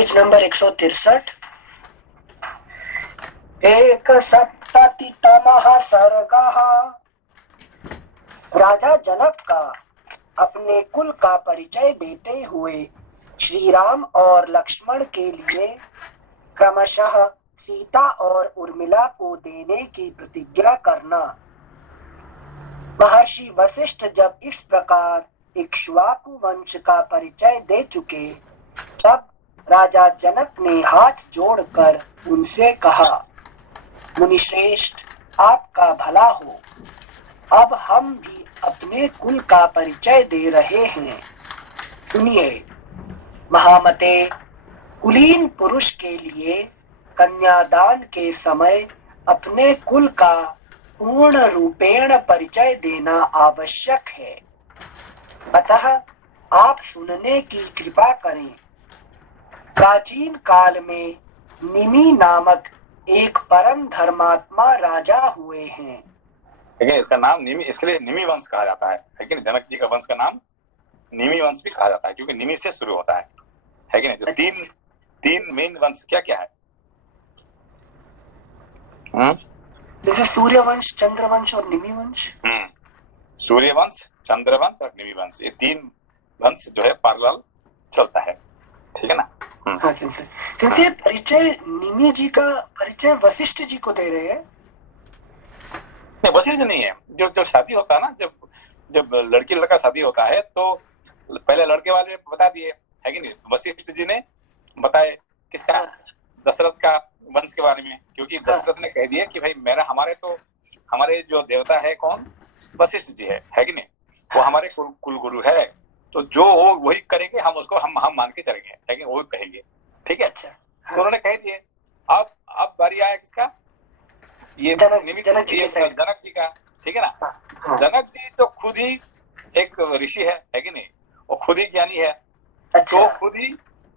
Page number 163। एक सप्ततितमः सर्गः। राजा जनक का अपने कुल का परिचय देते हुए श्री राम और लक्ष्मण के लिए क्रमशः सीता और उर्मिला को देने की प्रतिज्ञा करना। महर्षि वशिष्ठ जब इस प्रकार इक्ष्वाकु वंश का परिचय दे चुके, तब राजा जनक ने हाथ जोड़कर उनसे कहा, मुनिश्रेष्ठ, आपका भला हो। अब हम भी अपने कुल का परिचय दे रहे हैं। सुनिए, महामते, कुलीन पुरुष के लिए कन्यादान के समय अपने कुल का पूर्ण रूपेण परिचय देना आवश्यक है। अतः आप सुनने की कृपा करें। प्राचीन काल में निमि नामक एक परम धर्मात्मा राजा हुए हैं। देखिए, इसका नाम निमि, इसके लिए निमि वंश कहा जाता है कि नहीं? जनक जी का वंश का नाम निमि वंश भी कहा जाता है, क्योंकि निमि से शुरू होता है कि नहीं? तो तीन मेन वंश क्या क्या है? जैसे सूर्यवंश, चंद्रवंश और निमि वंश। सूर्यवंश, चंद्रवंश और निमि वंश, ये तीन वंश जो है पैरेलल चलता है, ठीक है ना? हाँ जैसे परिचय निमि जी का परिचय वशिष्ठ जी को दे रहे हैं। नहीं, वशिष्ठ नहीं है। जो शादी होता है ना, जब लड़की लड़का शादी होता है तो पहले लड़के वाले बता दिए, है कि नहीं? वशिष्ठ जी ने बताए किसका? दशरथ का वंश के बारे में, क्योंकि दशरथ ने कह दिया कि भाई हमारे जो देवता है कौन? वशिष्ठ जी है कि नहीं? वो हमारे कुल गुरु है, तो जो वो वही करेंगे, हम उसको हम मान के चलेंगे, है कि वही कहेंगे, ठीक है? अच्छा, तो उन्होंने कह दिए। अब बारी आया किसका? ये जनक जी का, ठीक है ना? जनक जी तो खुद ही एक ऋषि है कि नहीं? वो खुद ही ज्ञानी है। तो खुद ही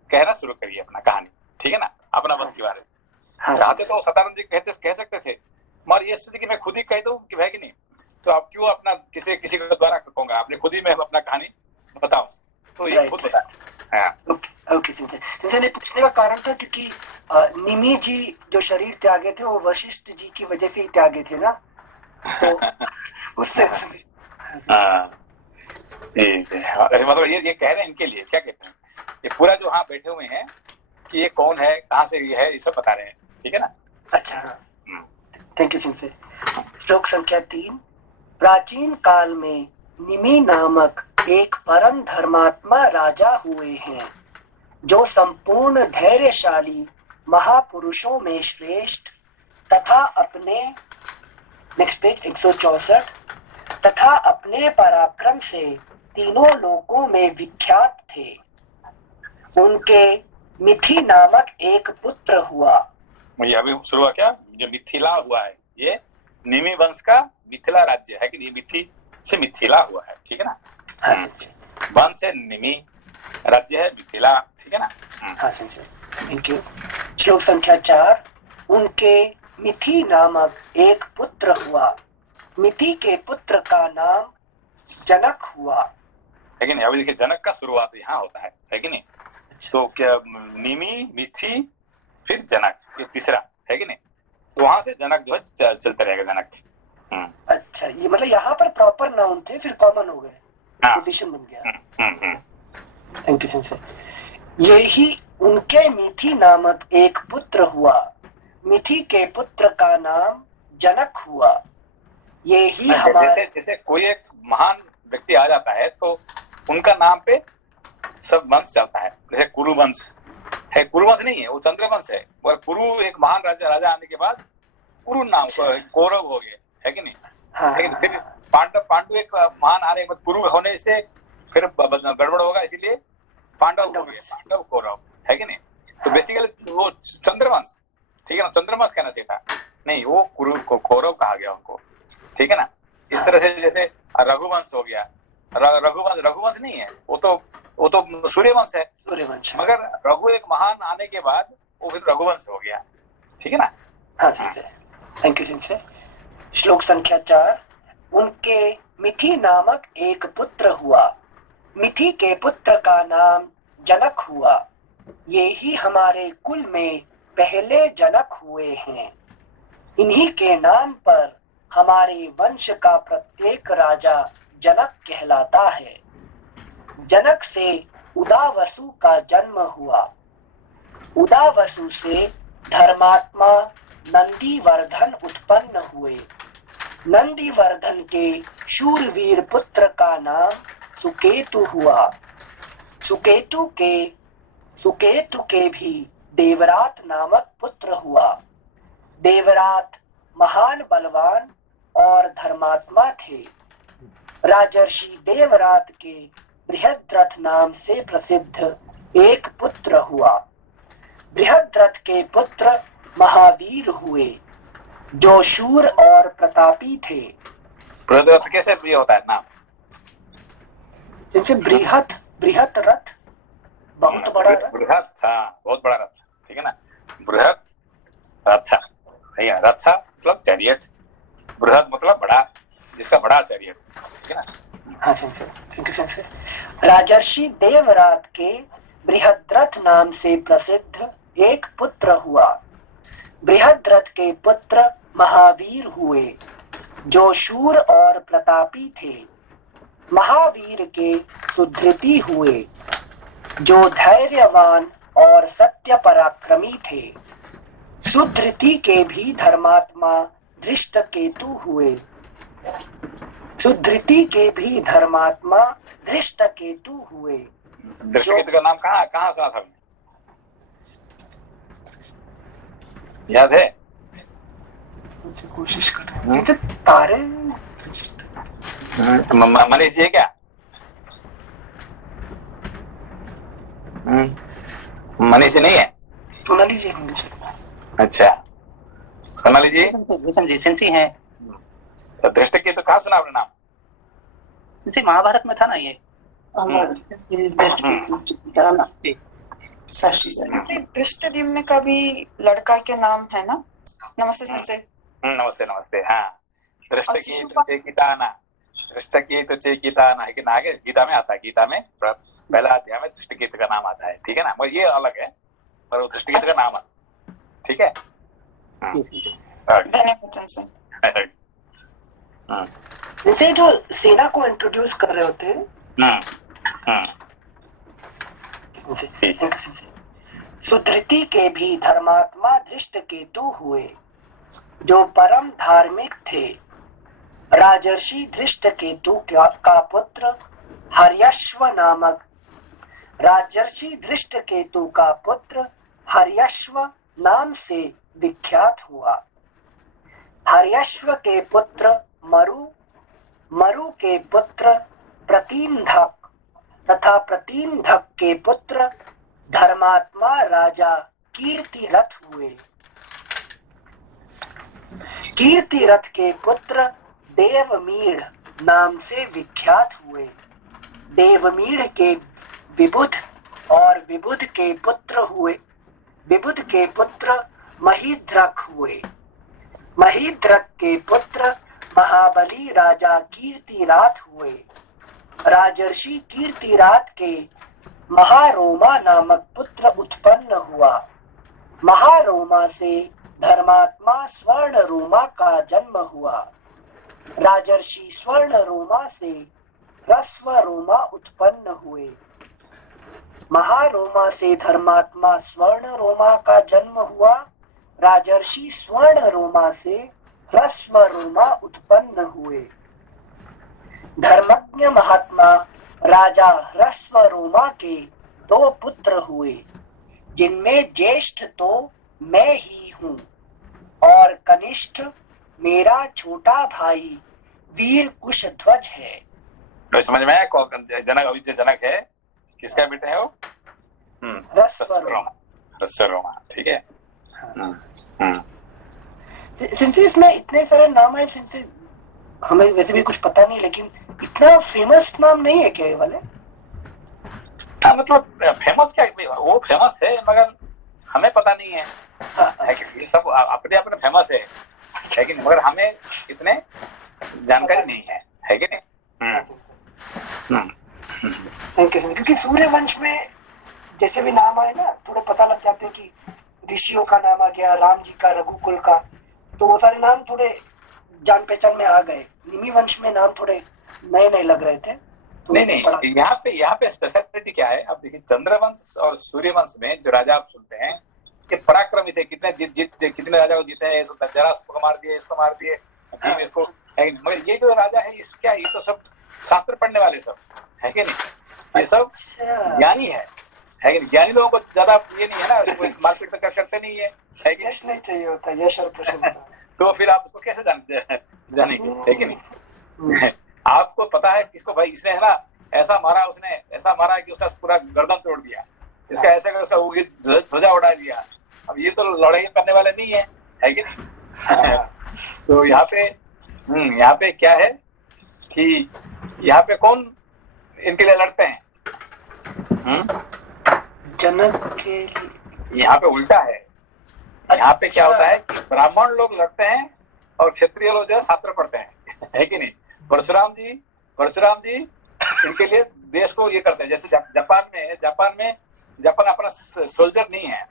कहना शुरू करिए अपना कहानी, ठीक है ना? अपना वंश के बारे में। चाहते तो सदानंद जी कह सकते थे, मगर ये सोचे कि मैं खुद ही कह दूं कि है कि नहीं, तो आप क्यों अपना किसी के द्वारा कहूंगा, आपने खुद ही मैं अपना कहानी बताऊं, तो ये खुद बताया। जैसे पूछने का कारण था क्योंकि निमि जी जो शरीर त्यागे थे वो वशिष्ठ जी की वजह से ही त्यागे थे ना, तो उससे मतलब ये कह रहे हैं इनके लिए, क्या कहते हैं, ये पूरा जो हाँ बैठे हुए हैं कि ये कौन है, कहाँ से ये है, ये सब बता रहे हैं, ठीक है ना? अच्छा, थैंक यू सिंह से। श्लोक संख्या 3। प्राचीन काल में निमि नामक एक परम धर्मात्मा राजा हुए हैं, जो संपूर्ण धैर्यशाली महापुरुषों में श्रेष्ठ तथा अपने नेक्स्ट पेज 164 तथा अपने पराक्रम से तीनों लोकों में विख्यात थे। उनके मिथि नामक एक पुत्र हुआ। मुझे अभी शुरू हुआ क्या? जो मिथिला हुआ है, ये निमि वंश का मिथिला राज्य है कि नहीं? मिथि से मिथिला हुआ है, ठीक है ना? वंश है निमि, राज्य है मिथिला, ठीक है ना? हाँ थैंक यू। श्लोक संख्या 4। उनके मिथि नामक एक पुत्र हुआ। मिथि के पुत्र का नाम जनक हुआ। लेकिन अभी देखिए, जनक का शुरुआत यहाँ होता है कि नहीं? तो क्या निमि, मिथि, फिर जनक, ये तीसरा है कि नहीं? तो वहां से जनक जो है चलता रहेगा, जनक। अच्छा, ये मतलब यहाँ पर प्रॉपर नाउन थे, फिर कॉमन हो गए, पोजीशन बन गया। Thank you sir. यही उनके मिथि नामक एक पुत्र हुआ। मिथि के पुत्र का नाम जनक हुआ। यही हमारे जैसे कोई एक महान व्यक्ति आ जाता है तो उनका नाम पे सब वंश चलता है। जैसे कुरुवंश है, कुरुवंश नहीं है, वो चंद्रवंश है, और कुरु एक महान राजा आने के बाद कुरु नाम कौरव हो गए, है कि नहीं? लेकिन फिर पांडु एक महान आने के बाद कुरु होने से फिर गड़बड़ होगा, इसीलिए पांडव हो गए, पांडव कौरव, है कि नहीं? तो बेसिकली वो चंद्रवंश, ठीक है ना? चंद्रवंश कहना चाहिए था, नहीं, वो कुरु को कौरव कहा गया उनको, ठीक है ना? इस तरह से जैसे रघुवंश हो गया, रघुवंश नहीं है, वो तो सूर्यवंश है, मगर रघु एक महान आने के बाद वो फिर रघुवंश हो गया, ठीक है ना? हाँ ठीक है, थैंक यू सिंह। श्लोक संख्या 4। उनके मिथि नामक एक पुत्र हुआ। मिथि के पुत्र का नाम जनक हुआ। ये ही हमारे कुल में पहले जनक हुए हैं। इन्हीं के नाम पर हमारे वंश का प्रत्येक राजा जनक कहलाता है। जनक से उदावसु का जन्म हुआ। उदावसु से धर्मात्मा नंदीवर्धन उत्पन्न हुए। नंदीवर्धन के शूरवीर पुत्र का नाम सुकेतु हुआ। सुकेतु के भी देवरात नामक पुत्र हुआ। देवरात महान बलवान और धर्मात्मा थे। राजर्षि देवरात के बृहद्रथ नाम से प्रसिद्ध एक पुत्र हुआ। बृहद्रथ के पुत्र महावीर हुए, जो शूर और प्रतापी थे। बृहद्रथ कैसे प्रिय होता है नाम? जैसे बृहत रथ, बहुत बड़ा रथ। बृहद, हाँ, बहुत बड़ा रथ, ठीक है ना। बृहद रथ, रथ मतलब चैरियट, बृहद मतलब बड़ा, जिसका बड़ा चैरियट, ठीक है ना। हाँ सर, थैंक यू सर। राजर्षि देवरात के बृहद्रथ नाम से प्रसिद्ध एक पुत्र हुआ। बृहद्रथ के पुत्र महावीर हुए, जो शूर और प्रतापी थे। महावीर के सुधृति हुए, जो धैर्यवान और सत्य पराक्रमी थे। सुधृति के भी धर्मात्मा धृष्टकेतु हुए। सुधृति के भी धर्मात्मा धृष्टकेतु हुए। धृष्टकेतु का नाम कहाँ सुना था? याद है? कोशिश कर रहे हैं। तारे मनीष जी है क्या? मनीष जी नहीं है? सोनाली जी होंगे। अच्छा, सोनाली जी? जी सिंसी हैं। तो धृष्टकेतु कहाँ सुना आपने नाम? सिंसी महाभारत में था ना ये। दृष्टद्युम्न का भी लड़का के नाम है ना? नमस्ते संजय। नमस्ते, हाँ। धृष्टकेतु चेकिताना है कि ना, आगे गीता में आता है। गीता में पहला अध्याय में धृष्टकेतु का नाम आता है, ठीक है ना। मगर ये अलग है, पर वो धृष्टकेतु का नाम है, ठीक है। धन्यवाद संजय। जैसे जो सेना को इंट्रोड्यूस कर रहे होते हैं। सुधृति के भी धर्मात्मा धृष्टकेतु हुए, जो परम धार्मिक थे। राजर्षि धृष्टकेतु का पुत्र हर्यश्व नाम से विख्यात हुआ। हर्यश्व के पुत्र मरु के पुत्र प्रतीनधक तथा प्रतीनधक के पुत्र धर्मात्मा राजा कीर्तिरथ हुए। कीर्तिरथ के पुत्र देवमीढ़ नाम से विख्यात हुए। देवमीढ़ के विबुध और विबुध के पुत्र महीद्रक हुए। महीद्रक के पुत्र महाबली राजा कीर्तिरात हुए। राजर्षि कीर्तिरात के महारोमा नामक पुत्र उत्पन्न हुआ। महारोमा से धर्मात्मा स्वर्णरोमा का जन्म हुआ। राजर्षि स्वर्णरोमा से ह्रस्वरोमा उत्पन्न हुए। महारोमा से धर्मात्मा स्वर्णरोमा का जन्म हुआ। राजर्षि स्वर्णरोमा से ह्रस्वरोमा उत्पन्न हुए। धर्मज्ञ महात्मा राजा ह्रस्वरोमा के 2 पुत्र हुए, जिनमें ज्येष्ठ तो मैं ही हूँ और कनिष्ठ मेरा छोटा भाई वीर कुशध्वज है। तो समझ में आया जनक? अभी जो जनक है किसका बेटा है वो? ह्रस्वरोमा, ठीक है। इसमें इतने सारे नाम है, हमें वैसे भी कुछ पता नहीं, लेकिन इतना फेमस नाम नहीं है क्या ये वाले? हाँ, मतलब फेमस क्या, वो फेमस है मगर हमें पता नहीं है, है कि सब अपने अपने फेमस है, लेकिन मगर हमें इतने जानकारी नहीं है कि नहीं? क्योंकि सूर्यवंश में जैसे भी नाम आए ना थोड़े पता लग जाते हैं कि ऋषियों का नाम आ गया, राम जी का, रघुकुल का, तो वो सारे नाम थोड़े जान पहचान में आ गए। निमि वंश में नाम थोड़े नए नए लग रहे थे तो नहीं मैंने पढ़ा। नहीं, यहाँ पे स्पेशलिटी क्या है, अब देखिए चंद्रवंश और सूर्यवंश में जो राजा आप सुनते हैं कि पराक्रमी थे, कितने कितने राजा को जीते हैं, जरासंध को मार दिए, इसको मार दिए, भीम इसको, मगर ये जो राजा है इस क्या, ये तो सब शास्त्र पढ़ने वाले सब है कि नहीं, ये सब ज्ञानी है कि नहीं। ज्ञानी लोगों को ज्यादा ये नहीं है ना, कोई मारपीट तो करते नहीं है कि यश नहीं चाहिए होता, यश और प्रशंसा। तो फिर आप उसको कैसे जानेंगे, है कि नहीं। आपको पता है किसको, भाई इसने है ना ऐसा मारा, उसने ऐसा मारा कि उसका पूरा गर्दन तोड़ दिया, इसका ऐसा कर उसका ध्वजा उड़ा दिया। अब ये तो लड़ाई करने वाले नहीं है कि नहीं। तो यहाँ पे क्या है कि यहाँ पे कौन इनके लिए लड़ते हैं, जनक के लिए। यहाँ पे उल्टा है। यहाँ पे क्या होता है कि ब्राह्मण लोग लड़ते हैं और क्षत्रिय लोग जो है शास्त्र पढ़ते हैं, है कि नहीं। परशुराम जी इनके लिए देश को ये करते हैं। जैसे जापान अपना सोल्जर नहीं है,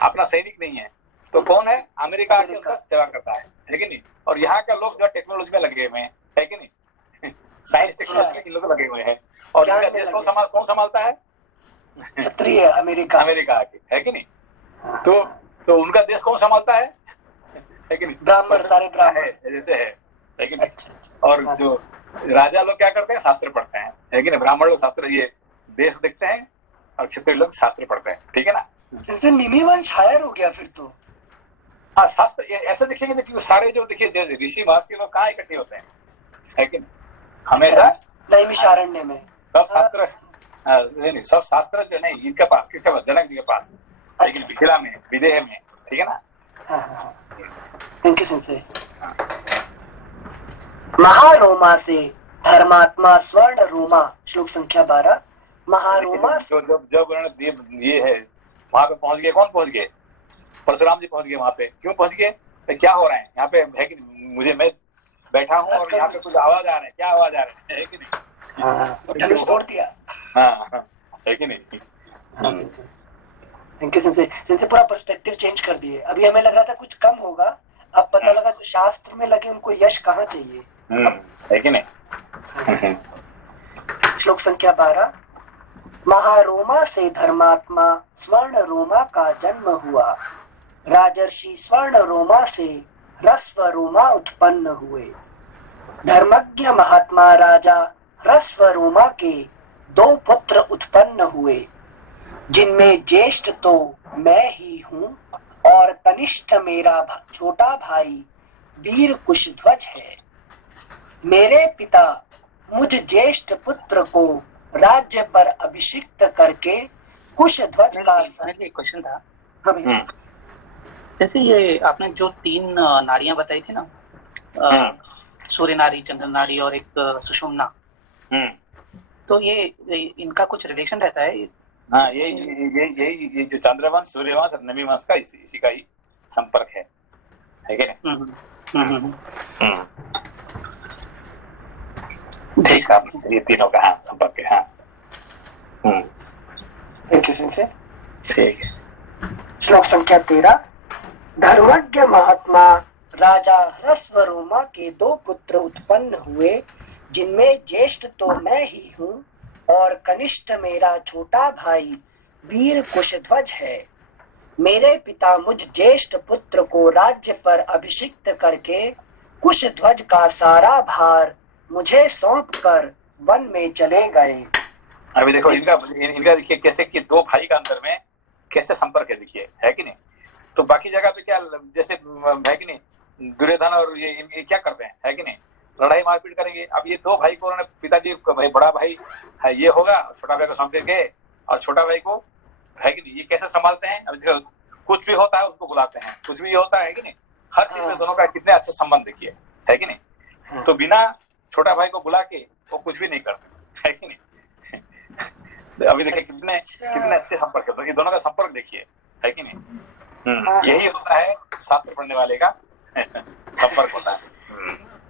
अपना सैनिक नहीं है, तो कौन है, अमेरिका के उसका सेवा करता है कि नहीं। और यहाँ का लोग जो टेक्नोलॉजी में लगे हुए हैं, है कि नहीं, साइंस टेक्नोलॉजी के लोग लगे हुए हैं। और इनका देश कौन संभालता है, क्षत्रिय अमेरिका के, है कि नहीं। तो उनका देश कौन संभालता है कि नहीं, ब्राह्मण, सारे ब्राह्मण जैसे है कि नहीं। और जो राजा लोग क्या करते हैं, शास्त्र पढ़ते हैं, है कि नहीं। ब्राह्मण लोग शास्त्र, ये देश देखते हैं, और क्षत्रिय लोग शास्त्र पढ़ते हैं, ठीक है ना। जैसे निमि वंश हायर हो गया फिर तो। हाँ, शास्त्र ऐसे देखेंगे कि सारे जो देखिए ऋषि महर्षि लोग कहाँ इकट्ठे होते हैं, है कि नहीं, हमेशा नैमिषारण्य में। सब शास्त्र, नहीं सब शास्त्र जो नहीं, इनके पास, किसके पास, जनक जी के पास, लेकिन मिथिला में, विदेह में, ठीक है ना। Thank you Sanjay. महारोमा से धर्मात्मा स्वर्ण रोमा, श्लोक संख्या 12। महारोमा जब उन्होंने ये है वहां पे पहुंच गए, कौन पहुंच गए, परशुराम जी पहुंच गए वहां पे। क्यों पहुंच गए, तो क्या हो रहा है यहाँ पे, है कि मैं बैठा हूँ और यहाँ पे कुछ आवाज आ रहे हैं, क्या आवाज आ रहे हैं, है कि नहीं। धनुष तोड़ दिया, हाँ, है कि नहीं। थैंक यू संजय, पूरा पर्सपेक्टिव चेंज कर दिए। अभी हमें लग रहा था कुछ कम होगा, अब पता लगा जो शास्त्र में लगे उनको यश कहाँ चाहिए, है कि नहीं। श्लोक संख्या 12। महारोमा से धर्मात्मा स्वर्ण रोमा का जन्म हुआ, राजर्षि स्वर्ण रोमा से ह्रस्व रोमा उत्पन्न हुए। धर्मज्ञ महात्मा राजा ह्रस्व रोमा के 2 पुत्र उत्पन्न हुए, जिनमें ज्येष्ठ तो मैं ही हूँ और कनिष्ठ मेरा छोटा भाई वीर कुशध्वज है। मेरे पिता मुझ ज्येष्ठ पुत्र को राज्य पर अभिषिक्त करके कुशध्वज का एक क्वेश्चन था। हाँ भैया, जैसे ये आपने जो 3 नाड़ियां बताई थी ना, सूर्य नाड़ी, चंद्र नाड़ी और एक सुषुम्ना, तो ये इनका कुछ रिलेशन रहता है? हाँ, ये जो चंद्रवंश, सूर्यवंश और नमीवंश का इसी का ही संपर्क है कि नहीं। ये तीनों का संपर्क है। ठीक है। श्लोक संख्या 13। धर्मज्ञ महात्मा राजा ह्रस्व रोमा के 2 पुत्र उत्पन्न हुए, जिनमें ज्येष्ठ तो मैं ही हूँ और कनिष्ठ मेरा छोटा भाई वीर कुशध्वज है। मेरे पिता मुझ ज्येष्ठ पुत्र को राज्य पर अभिषिक्त करके कुशध्वज का सारा भार मुझे सौंप कर वन में चले गए। अभी देखो इनका देखिए कैसे कि 2 भाई का अंदर में कैसे संपर्क है, देखिए, है कि नहीं। तो बाकी जगह पे क्या, जैसे है कि नहीं, दुर्योधन और ये क्या करते हैं, है कि नहीं, लड़ाई मारपीट करेंगे। अब ये 2 भाई को उन्होंने, पिताजी भाई, बड़ा भाई है ये होगा, छोटा भाई को सौंप के, और छोटा भाई को, है कि नहीं, ये कैसे संभालते हैं। अब देखो कुछ भी होता है उसको बुलाते हैं, कुछ भी होता है कि नहीं, हर चीज में दोनों का कितने अच्छे संबंध देखिए, है कि नहीं। तो बिना छोटा भाई को बुला के वो कुछ भी नहीं करते, है कि नहीं। अभी देखिए कितने अच्छे संपर्क है, दोनों का संपर्क देखिए, है कि नहीं। यही होता है शास्त्र पढ़ने वाले का संपर्क होता है।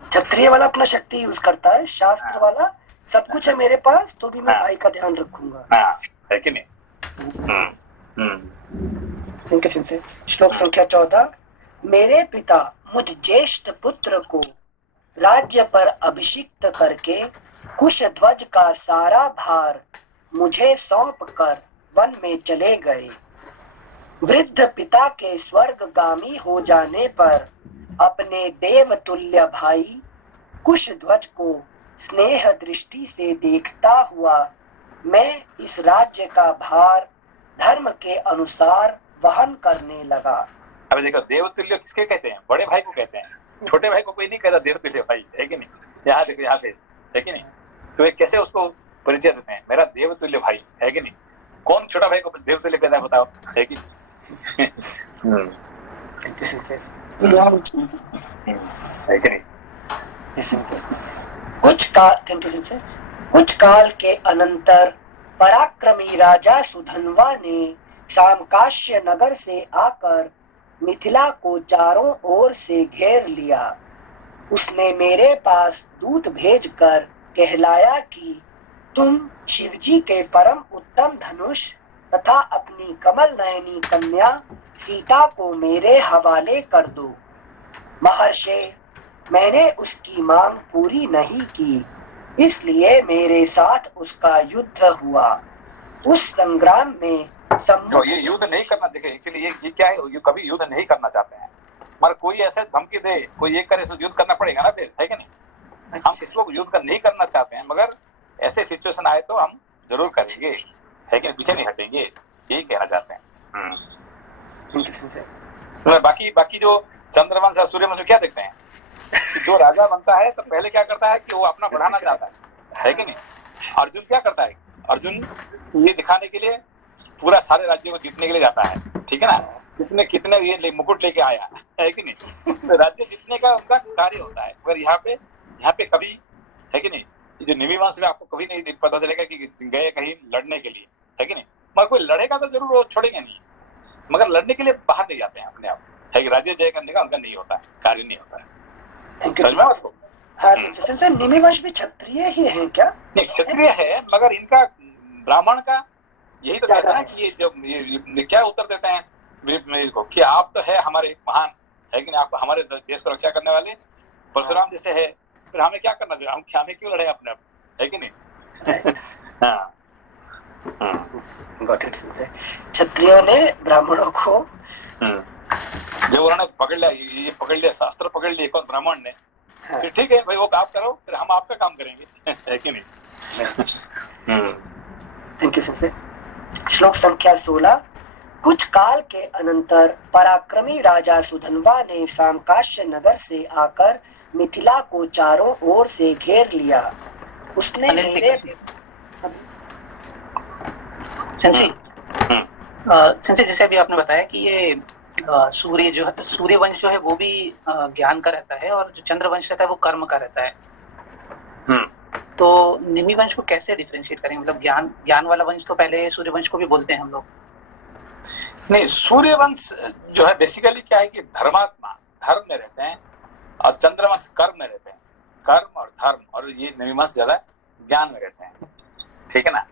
क्षत्रिय वाला अपना शक्ति यूज करता है, शास्त्र वाला सब कुछ है मेरे पास तो भी मैं भाई का ध्यान रखूंगा, है कि नहीं। इनके से श्लोक संख्या 14। मेरे पिता मुझ ज्येष्ठ पुत्र को राज्य पर अभिषिक्त करके कुशध्वज का सारा भार मुझे सौंप कर वन में चले गए। वृद्ध पिता के स्वर्गगामी हो जाने पर अपने देवतुल्य भाई कुशध्वज को स्नेह दृष्टि से देखता हुआ मैं इस राज्य का भार धर्म के अनुसार वहन करने लगा। अब देखो, देवतुल्य किसके कहते हैं? बड़े भाई को कहते हैं। छोटे भाई को कोई नहीं कहता देवतुल्य भाई, है कि नहीं? यहाँ देखो, यहाँ पे है कि नहीं? तो ये कैसे उसको परिचय देते हैं? मेरा देवतुल्य भाई, है कि नहीं? कौन छोटा भाई को देवतुल्य कहता है, बताओ, है कि है कि नहीं? कुछ काल के अनंतर पराक्रमी राजा सुधन्वा ने सामकाश्य नगर से आकर मिथिला को चारों ओर से घेर लिया। उसने मेरे पास दूत भेजकर कहलाया कि तुम शिवजी के परम उत्तम धनुष तथा अपनी कमल नयनी कन्या सीता को मेरे हवाले कर दो। महर्षि, मैंने उसकी मांग पूरी नहीं की, इसलिए मेरे साथ उसका युद्ध हुआ। उस संग्राम में तो ये युद्ध नहीं करना, देखिए एक्चुअली ये क्या है, ये कभी युद्ध नहीं करना चाहते हैं, मगर कोई ऐसे धमकी दे, कोई ये करे तो युद्ध करना पड़ेगा ना फिर, है कि नहीं? हम किसी को युद्ध नहीं करना चाहते हैं, मगर ऐसे सिचुएशन आए तो हम जरूर करेंगे, है कि पीछे नहीं हटेंगे, यही कहना चाहते हैं। बाकी जो चंद्रवंश और सूर्यवंश क्या देखते हैं कि जो राजा बनता है तो पहले क्या करता है कि वो अपना बढ़ाना चाहता है कि नहीं? अर्जुन क्या करता है? अर्जुन ये दिखाने के लिए पूरा सारे राज्यों को जीतने के लिए जाता है, ठीक है ना? कितने ये मुकुट लेके आया, है कि नहीं? तो राज्य जीतने का उनका कार्य होता है। मगर यहाँ पे कभी, है कि नहीं, जो निमि वंश में आपको कभी नहीं पता चलेगा कि गए कहीं लड़ने के लिए, है कि नहीं? मगर कोई लड़ेगा तो जरूर वो छोड़ेंगे नहीं, मगर लड़ने के लिए बाहर नहीं जाते हैं अपने आप, है कि राज्य जय करने का उनका नहीं होता है, कार्य नहीं होता है। समझ में आपको? हाँ, निमि वंश भी क्षत्रिय ही है क्या? नहीं, क्षत्रिय है, मगर इनका ब्राह्मण का यही तो कहता है कि ये जब ये क्या उत्तर देते हैं इसको कि आप तो है हमारे महान, है कि नहीं? आप हमारे देश को रक्षा करने वाले परशुराम जैसे है, फिर हमें क्या करना चाहिए? हमें क्यों लड़े अपने आप, है कि नहीं? हाँ, क्षत्रियों ने ब्राह्मणों को जब उन्होंने पकड़ लिया शास्त्र पकड़ लिए कौन? ब्राह्मण ने। फिर ठीक है भाई, वो काम करो, फिर हम आपका काम करेंगे, है कि नहीं? Thank you sir. श्लोक संख्या 16। कुछ काल के अनंतर पराक्रमी राजा सुधन्वा ने सामकाश्य नगर से आकर मिथिला को चारों ओर से घेर लिया। उसने मेरे संजय, जैसे अभी आपने बताया कि ये सूर्यवंश जो है वो भी ज्ञान का रहता है और जो चंद्रवंश रहता है वो कर्म का रहता है। तो निमि वंश को कैसे डिफरेंशिएट करें? मतलब ज्ञान वाला वंश तो पहले सूर्यवंश को भी बोलते हैं हम लोग। नहीं, सूर्यवंश जो है बेसिकली क्या है कि धर्मात्मा धर्म में रहते हैं और चंद्रवंश कर्म में रहते हैं, कर्म और धर्म, और ये निमि वंश ज्यादा ज्ञान में रहते हैं, ठीक है ना?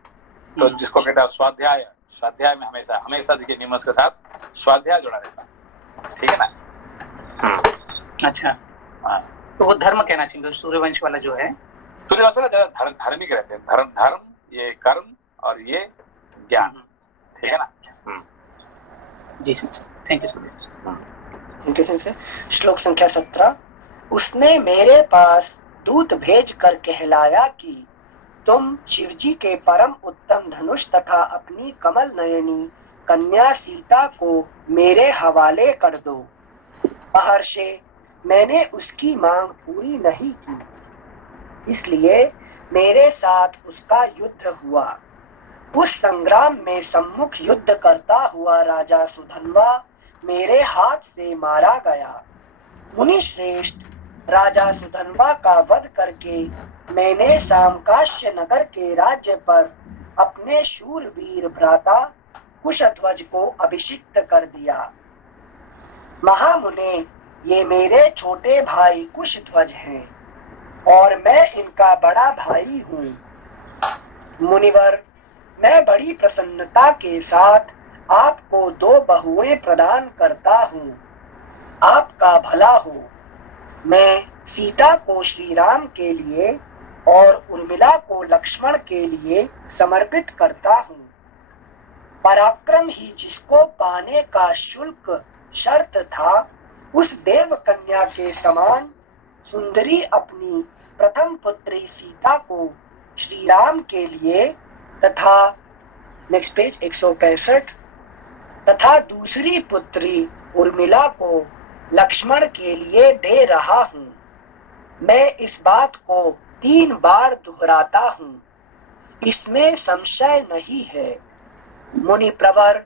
तो जिसको कहते हैं स्वाध्याय में हमेशा देखिए निमि वंश के साथ स्वाध्याय जुड़ा रहता है, ठीक है ना? अच्छा, तो वो धर्म कहना चाहिए सूर्यवंश वाला जो है। सूर्यवंश वाला ज्यादा धार्मिक रहते हैं, धर्म ये कर्म और ये ज्ञान, ठीक है ना? जी सर, थैंक यू सर। श्लोक संख्या 17। उसने मेरे पास दूत भेज कर कहलाया कि तुम शिवजी के परम उत्तम धनुष तथा अपनी कमल नयनी कन्या सीता को मेरे हवाले कर दो। महर्षि, मैंने उसकी मांग पूरी नहीं की, इसलिए मेरे साथ उसका युद्ध हुआ। उस संग्राम में सम्मुख युद्ध करता हुआ राजा सुधन्वा मेरे हाथ से मारा गया। मुनि श्रेष्ठ, राजा सुधन्वा का वध करके मैंने सामकाश्य नगर के राज्य पर अपने शूरवीर भ्राता कुशध्वज को अभिषिक्त कर दिया। महामुने, ये मेरे छोटे भाई कुशध्वज हैं और मैं इनका बड़ा भाई हूँ। मुनिवर, मैं बड़ी प्रसन्नता के साथ आपको 2 बहुएं प्रदान करता हूँ। आपका भला हो। मैं सीता को श्री राम के लिए और उर्मिला को लक्ष्मण के लिए समर्पित करता हूँ। पराक्रम ही जिसको पाने का शुल्क शर्त था, उस देव कन्या के समान सुंदरी अपनी प्रथम पुत्री सीता को श्री राम के लिए तथा नेक्स्ट पेज 165 तथा दूसरी पुत्री उर्मिला को लक्ष्मण के लिए दे रहा हूँ। मैं इस बात को 3 बार दोहराता हूँ, इसमें संशय नहीं है। मुनि प्रवर,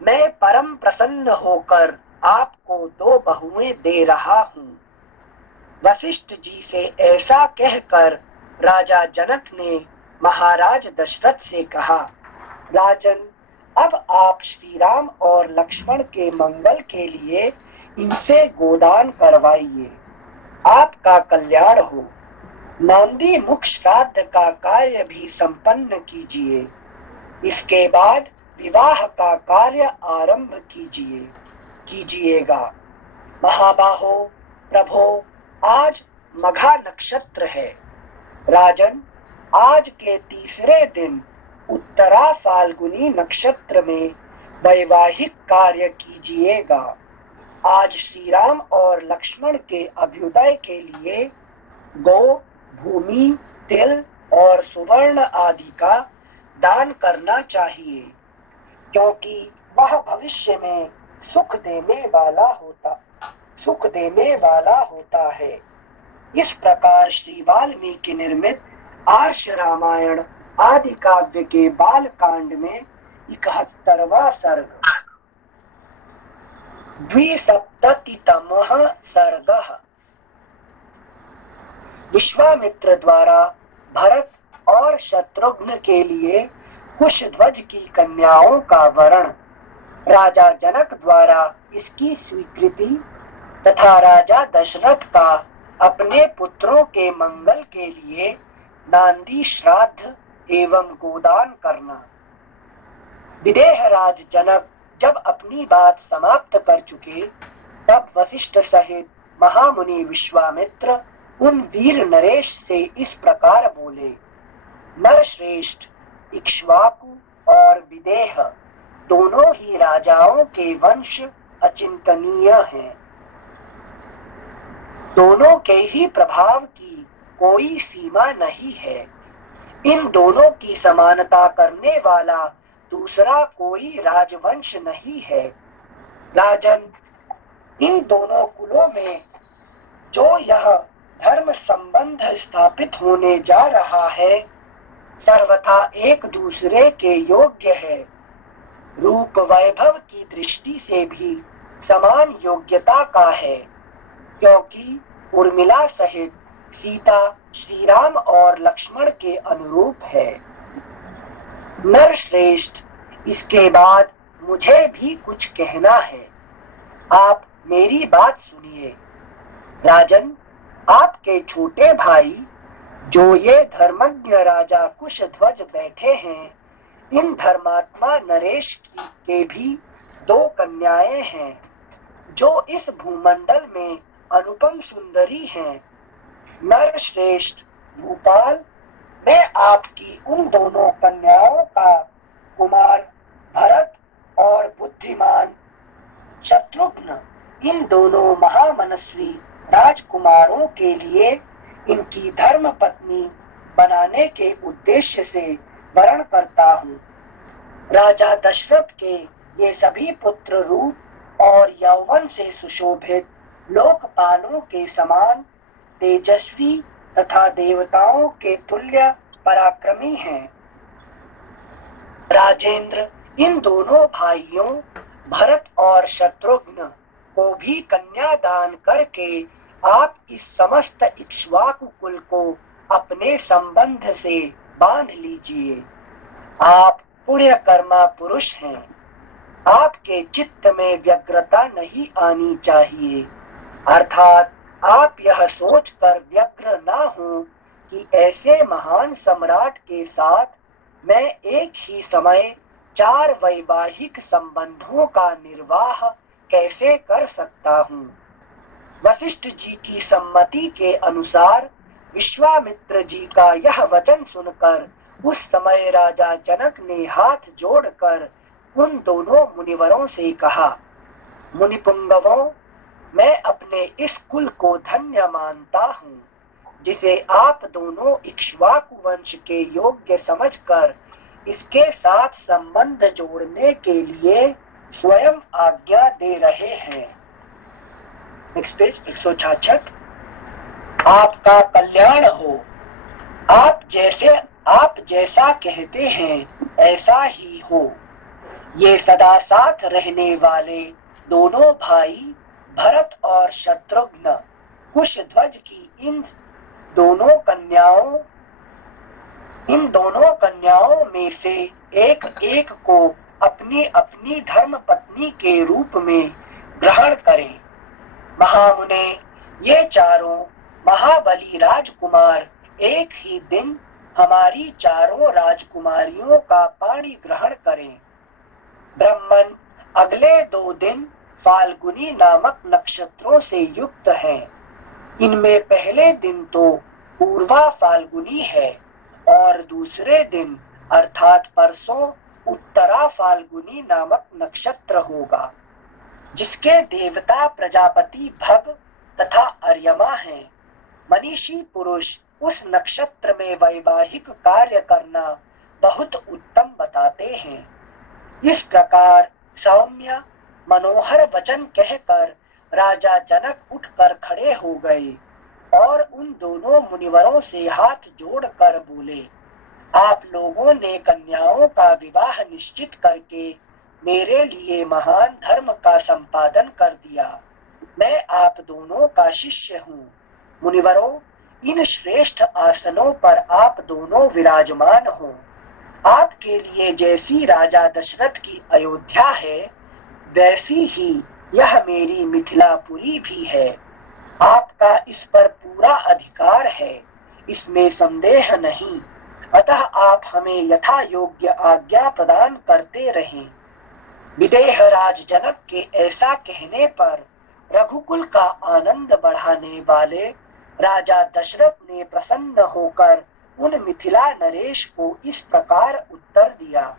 मैं परम प्रसन्न होकर आपको 2 बहुएं दे रहा हूँ। वशिष्ठ जी से ऐसा कहकर राजा जनक ने महाराज दशरथ से कहा, राजन, अब आप श्री राम और लक्ष्मण के मंगल के लिए इनसे गोदान करवाइए। आपका कल्याण हो। नांदी मुख श्राद्ध का कार्य भी संपन्न कीजिए। इसके बाद विवाह का कार्य आरंभ कीजिएगा। महाबाहो, प्रभो, आज मघा नक्षत्र है। राजन, आज के तीसरे दिन उत्तरा फाल्गुनी नक्षत्र में वैवाहिक कार्य कीजिएगा। आज श्री राम और लक्ष्मण के अभ्युदय के लिए गौ, भूमि, तिल और सुवर्ण आदि का दान करना चाहिए, क्योंकि वह भविष्य में सुख देने वाला होता है। इस प्रकार श्री वाल्मीकि निर्मित आर्ष रामायण आदि काव्य के बाल कांड में 71वां सर्ग। 2सप्ततितमः सर्गः। विश्वामित्र द्वारा भरत और शत्रुघ्न के लिए कुशध्वज की कन्याओं का वरण, राजा जनक द्वारा इसकी स्वीकृति तथा राजा दशरथ का अपने पुत्रों के मंगल के लिए नांदी श्राद्ध एवं गोदान करना। विदेहराज जनक जब अपनी बात समाप्त कर चुके, तब वशिष्ठ सहित महामुनि विश्वामित्र उन वीर नरेश से इस प्रकार बोले, नरश्रेष्ठ, इक्ष्वाकु और विदेह दोनों ही राजाओं के वंश अचिंतनीय हैं। दोनों के ही प्रभाव की कोई सीमा नहीं है। इन दोनों की समानता करने वाला दूसरा कोई राजवंश नहीं है। राजन, इन दोनों कुलों में जो यह धर्म संबंध स्थापित होने जा रहा है, सर्वथा एक दूसरे के योग्य है। रूप वैभव की दृष्टि से भी समान योग्यता का है, क्योंकि उर्मिला सहित सीता श्री राम और लक्ष्मण के अनुरूप है। नरश्रेष्ठ, इसके बाद मुझे भी कुछ कहना है। आप मेरी बात सुनिए। राजन, आपके छोटे भाई जो ये धर्मज्ञ राजा कुशध्वज बैठे हैं, इन धर्मात्मा नरेश के भी 2 कन्याएं हैं, जो इस भूमंडल में अनुपम सुंदरी हैं। नरश्रेष्ठ भूपाल, मैं आपकी उन दोनों कन्याओं का कुमार भरत और बुद्धिमान शत्रुघ्न, इन दोनों महामनस्वी राजकुमारों के लिए इनकी धर्म पत्नी बनाने के उद्देश्य से वरण करता हूँ। राजा दशरथ के ये सभी पुत्र रूप और यौवन से सुशोभित, लोकपालों के समान तेजस्वी तथा देवताओं के तुल्य पराक्रमी हैं। राजेंद्र, इन दोनों भाइयों भरत और शत्रुघ्न को भी कन्यादान करके आप इस समस्त इक्ष्वाकु कुल को अपने संबंध से बांध लीजिए। आप पुण्य कर्मा पुरुष हैं। आपके चित्त में व्यग्रता नहीं आनी चाहिए, अर्थात आप यह सोचकर व्यग्र ना हो कि ऐसे महान सम्राट के साथ मैं एक ही समय 4 वैवाहिक संबंधों का निर्वाह कैसे कर सकता हूँ? वशिष्ठ जी की सम्मति के अनुसार विश्वामित्र जी का यह वचन सुनकर उस समय राजा जनक ने हाथ जोड़कर उन दोनों मुनिवरों से कहा, मुनिपुंगवों, मैं अपने इस कुल को धन्य मानता हूँ, जिसे आप दोनों इक्ष्वाकु वंश के योग्य समझकर इसके साथ संबंध जोड़ने के लिए स्वयं आज्ञा दे रहे हैं। Next page 166। आपका कल्याण हो। आप जैसा कहते हैं ऐसा ही हो। ये सदा साथ रहने वाले दोनों भाई भरत और शत्रुघ्न कुशध्वज की इन दोनों कन्याओं में से एक एक को अपनी अपनी धर्म पत्नी के रूप में ग्रहण करें। महामुने, ये चारों महाबली राजकुमार एक ही दिन हमारी चारों राजकुमारियों का पाणी ग्रहण करें। ब्रह्मन अगले 2 दिन फाल्गुनी नामक नक्षत्रों से युक्त हैं। इनमें पहले दिन तो पूर्वा फाल्गुनी है और दूसरे दिन अर्थात परसों उत्तरा फाल्गुनी नामक नक्षत्र होगा, जिसके देवता प्रजापति भग तथा अर्यमा हैं। मनीषी पुरुष उस नक्षत्र में वैवाहिक कार्य करना बहुत उत्तम बताते हैं। इस प्रकार सौम्य मनोहर वचन कहकर राजा जनक उठकर खड़े हो गए और उन दोनों मुनिवरों से हाथ जोड़कर बोले, आप लोगों ने कन्याओं का विवाह निश्चित करके मेरे लिए महान धर्म का संपादन कर दिया। मैं आप दोनों का शिष्य हूँ। मुनिवरों, इन श्रेष्ठ आसनों पर आप दोनों विराजमान हो। आपके लिए जैसी राजा दशरथ की अयोध्या है, वैसी ही यह मेरी मिथिलापुरी भी है। आपका इस पर पूरा अधिकार है, इसमें संदेह नहीं। अतः आप हमें यथा योग्य आज्ञा प्रदान करते रहें। विदेह राज जनक के ऐसा कहने पर रघुकुल का आनंद बढ़ाने वाले राजा दशरथ ने प्रसन्न होकर उन मिथिला नरेश को इस प्रकार उत्तर दिया,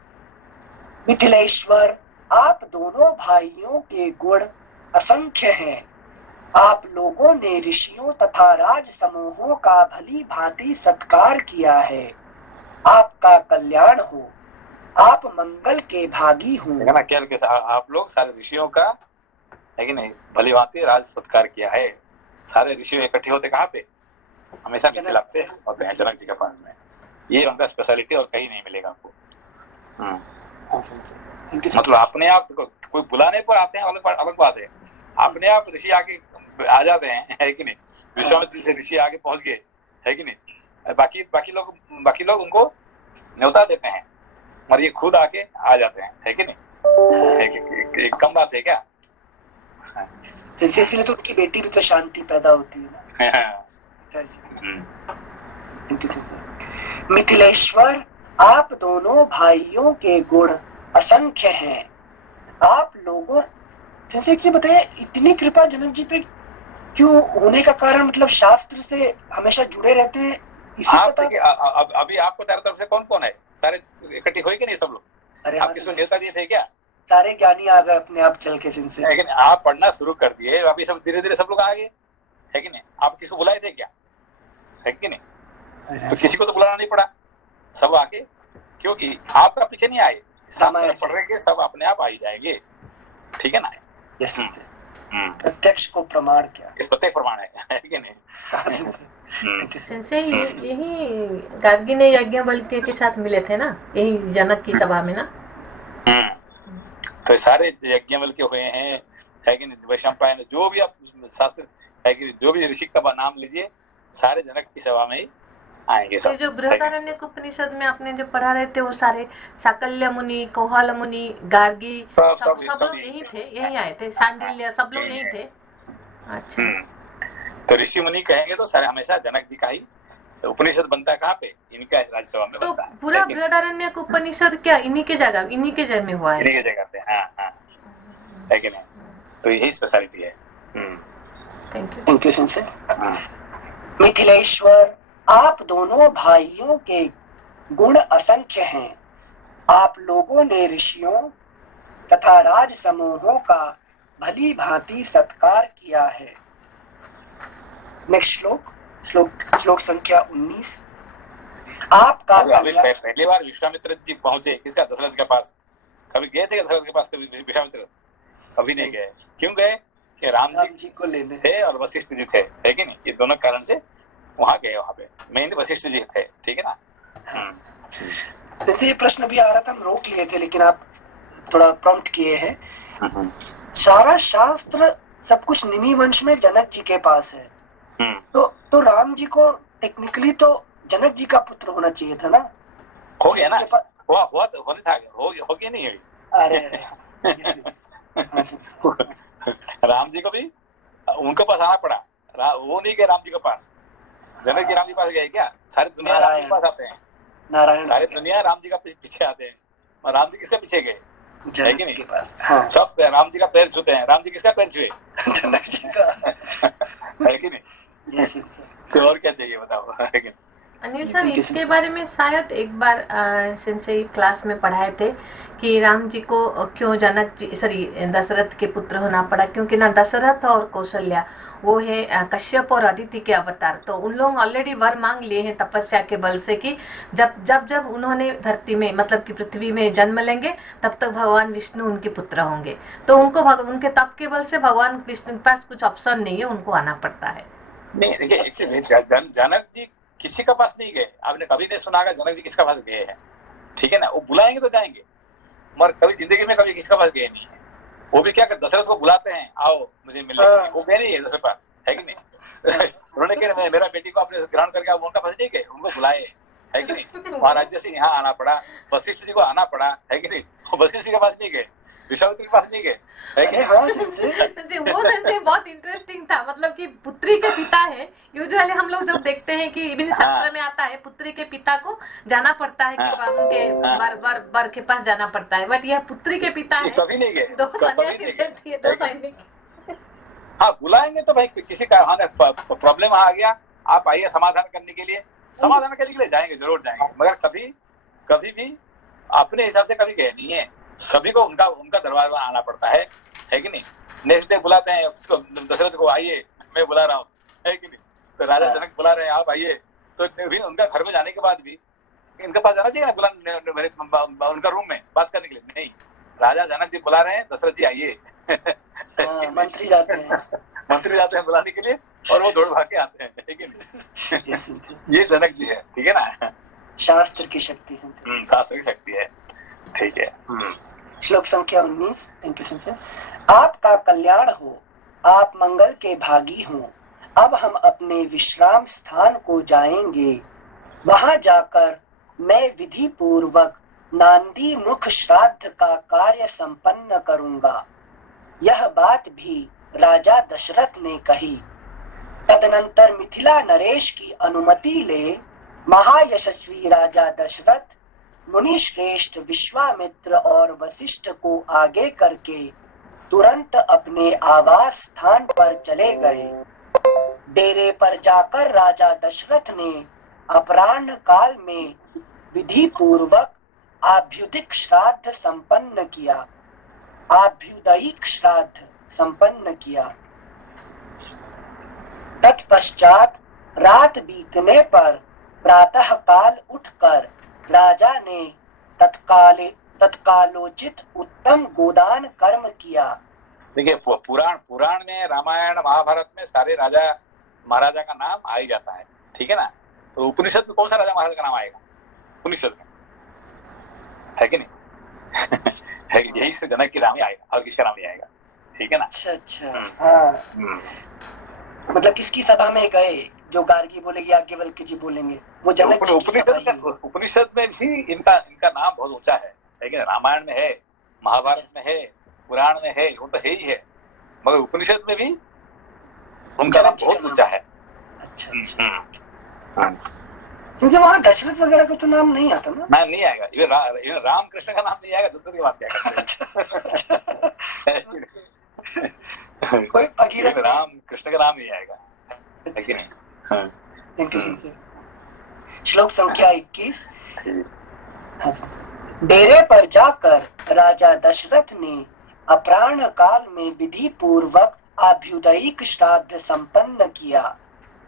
मिथिलेश्वर, आप दोनों भाइयों के गुण असंख्य हैं। आप लोगों ने ऋषियों तथा राज समूहों का भली भांति सत्कार किया है। आपका कल्याण हो। आप मंगल के भागी हो। ना, क्या आप लोग सारे ऋषियों का है कि नहीं भली भांति राज सत्कार किया है। सारे ऋषि इकट्ठे होते कहाँ पे? हमेशा मिथिला पे होते हैं, जनक जी के पास में। ये उनका स्पेशलिटी और कहीं नहीं मिलेगा आपको। मतलब अपने आप कोई बुलाने पर आते हैं, अलग बात है। अपने आप ऋषि आके आ जाते हैं, है कि नहीं? विश्वामित्र से ऋषि आगे पहुंच गए, है कि नहीं? बाकी लोग उनको न्योता देते हैं और ये खुद आके आ जाते हैं, है कि नहीं? एक कम बात है क्या? इसलिए तो उनकी बेटी भी तो शांति पैदा होती है। मिथिलेश्वर, आप दोनों भाइयों के गुण असंख्य हैं। आप लोगों जैसे बताइए, इतनी कृपा जनक जी पे क्यों होने का कारण, मतलब शास्त्र से हमेशा जुड़े रहते हैं, इसी पता। अभी आपको चारों तरफ से कौन कौन है? सारे इकट्ठे हुए कि नहीं सब लोग? अरे आप किसको न्योता दिए थे क्या? सारे ज्ञानी आ गए अपने आप चल के सिंह। लेकिन आप पढ़ना शुरू कर दिए, अभी सब धीरे धीरे सब लोग आ गए, है कि नहीं? आप किसको बुलाए थे क्या? है कि नहीं? तो किसी को तो बुलाना नहीं पड़ा, सब आके, क्योंकि आपका पीछे नहीं आए, शास्त्र पढ़ रहे के सब अपने आप आ ही जाएंगे। ठीक है ना? प्रत्यक्ष को प्रमाण क्या? प्रत्येक प्रमाण है कि नहीं? संजय, यही गार्गी ने याज्ञवल्क्य के साथ मिले थे ना, यही जनक की सभा में ना। तो सारे याज्ञवल्क्य हुए हैं, है कि नहीं? वैशंपायन, जो भी आप शास्त्र है कि जो भी ऋषि का नाम लीजिए, सारे जनक की सभा में ही आएंगे सब। जो बृहदारण्यक उपनिषद में आपने जो पढ़ा रहे थे, वो सारे साकल्य मुनि, कोहल मुनि, गार्गी सब लोग यही थे, यही आए थे। सांडिल्य सब लोग यही थे। अच्छा, तो ऋषि मुनि कहेंगे तो सारे हमेशा जनक जी का ही तो उपनिषद बनता है कहाँ पे? इनका राज्यसभा में तो बनता है। पूरा बृहदारण्यक उपनिषद क्या इन्हीं के जगह में हुआ है? इन्हीं की जगह पे, हाँ हाँ, है कि नहीं? तो यही स्पेशलिटी है। Thank you sir. मिथिलेश्वर, आप दोनों भाइयों के गुण असंख्य हैं। आप लोगों ने ऋषियों तथा राज समूहों का भली भांति सत्कार किया है। नेक्स्ट श्लोक संख्या 19। आपका पहली बार विश्वामित्र जी पहुंचे किसका? दशरथ के पास। कभी गए थे दशरथ के पास? कभी विश्वामित्र कभी नहीं गए। क्यों गए? कि राम जी को लेने थे और वशिष्ठ जी थे, है कि नहीं? ये दोनों कारण से वहां गए। वहां पे मेन वशिष्ठ जी थे, ठीक है ना? जैसे ये प्रश्न भी आ रहा था, हम रोक लिए थे, लेकिन आप थोड़ा प्रॉम्प्ट किए हैं। सारा शास्त्र सब कुछ निमि वंश में जनक जी के पास है। तो राम जी को टेक्निकली तो जनक जी का पुत्र होना चाहिए था ना? हो गया ना? हुआ तो होने था, हो गया नहीं है। अरे राम जी को भी उनके पास आना पड़ा। वो नहीं गए राम जी के पास। जनक जी राम जी के पास गए क्या? सारी दुनिया राम जी के पास आते हैं। नारायण, सारी दुनिया राम जी का पीछे आते हैं। और राम जी किसके पीछे गए? जनक जी के पास। हाँ। सब राम जी का पैर छूते हैं। राम जी किसका पैर छुए? जनक जी का। है कि नहीं? तो और क्या चाहिए बताओ? अनिल सर, इसके बारे में शायद एक बार सेंसेई क्लास में पढ़ाए थे कि राम जी को क्यों दशरथ के पुत्र होना पड़ा, क्योंकि ना दशरथ और कौशल्या वो है कश्यप और अदिति के अवतार। तो उन लोग ऑलरेडी वर मांग लिए हैं तपस्या के बल से कि जब उन्होंने धरती में मतलब कि पृथ्वी में जन्म लेंगे तब तक भगवान विष्णु उनके पुत्र होंगे। तो उनको उनके तप के बल से भगवान विष्णु के पास कुछ ऑप्शन नहीं है, उनको आना पड़ता है। नहीं देखिए, जनक जी किसी का पास नहीं गए। आपने कभी नहीं सुना जनक जी किसका पास गए हैं? ठीक है ना? वो बुलाएंगे तो जाएंगे, मगर कभी जिंदगी में कभी किसका पास गए नहीं है। वो भी क्या करते, दशरथ को बुलाते हैं, आओ मुझे मिलने। वो गए नहीं है दशरथ पास, है कि नहीं? उन्होंने कहा मेरा बेटी को अपने ग्रहण करके आप उनका पास नहीं गए, उनको बुलाए, है कि नहीं? महाराज से यहाँ आना पड़ा, वशिष्ठ जी को आना पड़ा, है कि नहीं? वशिष्ठ जी के पास नहीं गए, विश्वामित्र के पास नहीं गए, है कि नहीं? वो संशय बहुत इंटरेस्टिंग था। मतलब कि पुत्री के पिता है, यूजुअली हम लोग जब देखते हैं कि इब्न शास्त्र में आता है पुत्री के पिता को जाना पड़ता है कि उनके वर के पास जाना पड़ता है, बट यह पुत्री के पिता है। कभी नहीं गए, दो सैनिक। हाँ, बुलाएंगे तो भाई किसी का प्रॉब्लम आ गया, आप आइए समाधान करने के लिए जाएंगे, जरूर जाएंगे, मगर कभी भी अपने हिसाब से कभी गए नहीं है। सभी को उनका दरबार आना पड़ता है कि नहीं? नेक्स्ट डे बुलाते हैं उसको, दशरथ को, आइए मैं बुला रहा हूँ, है कि नहीं? तो राजा जनक बुला रहे हैं, आप आइए। तो भी उनका घर में जाने के बाद भी इनके पास जाना चाहिए ना, उनका रूम में बात करने के लिए? नहीं, राजा जनक जी बुला रहे हैं, दशरथ जी आइए। मंत्री जाते हैं बुलाने के लिए, और वो दौड़ भाग के आते हैं, है कि नहीं? ये जनक जी है, ठीक है ना? शास्त्र की शक्ति है। शास्त्र की शक्ति है, ठीक है। श्लोक संख्या 19। Thank you sir. आपका कल्याण हो, आप मंगल के भागी हो। अब हम अपने विश्राम स्थान को जाएंगे। वहां जाकर मैं विधि पूर्वक नांदी मुख श्राद्ध का कार्य संपन्न करूंगा। यह बात भी राजा दशरथ ने कही। तदनंतर मिथिला नरेश की अनुमति ले महायशस्वी राजा दशरथ मुनि श्रेष्ठ विश्वामित्र और वशिष्ठ को आगे करके तुरंत अपने आवास स्थान पर चले गए। डेरे पर जाकर राजा दशरथ ने अपराह्न काल में विधि पूर्वक आभ्युदिक श्राद्ध संपन्न किया। तत्पश्चात रात बीतने पर प्रातः काल उठकर राजा ने तत्कालोचित उत्तम गोदान कर्म किया। देखिए, पुराण में, रामायण महाभारत में सारे राजा महाराजा का नाम आ ही जाता है, ठीक है ना? तो उपनिषद में कौन सा राजा महाराजा का नाम आएगा? उपनिषद में, है कि नहीं? है, यही से जनक की नाम ही आएगा, और किसका नाम नहीं आएगा, ठीक है ना? अच्छा। हाँ। मतलब किसकी सभा में गए? जो गार्गी बोलेगी, याज्ञवल्क्य जी बोलेंगे, वो जनक जी की सभा ही। उपनिषद में भी इनका नाम बहुत ऊंचा है, लेकिन रामायण में है, महाभारत में है, पुराण में है, वो तो है ही है, मगर उपनिषद में भी उनका नाम बहुत ऊंचा है। अच्छा। क्योंकि वहाँ दशरथ वगैरह का तो नाम नहीं आता ना। नाम नहीं आएगा, इवन राम कृष्ण का नाम नहीं आएगा, दूसरे की बात क्या करते हैं। कोई भगीरथ राम कृष्ण का नाम नहीं आएगा, है कि नहीं? हाँ। श्लोक संख्या 21। डेरे पर जाकर राजा दशरथ ने अपराह्न काल में विधि पूर्वक आभ्युदयिक श्राद्ध संपन्न किया।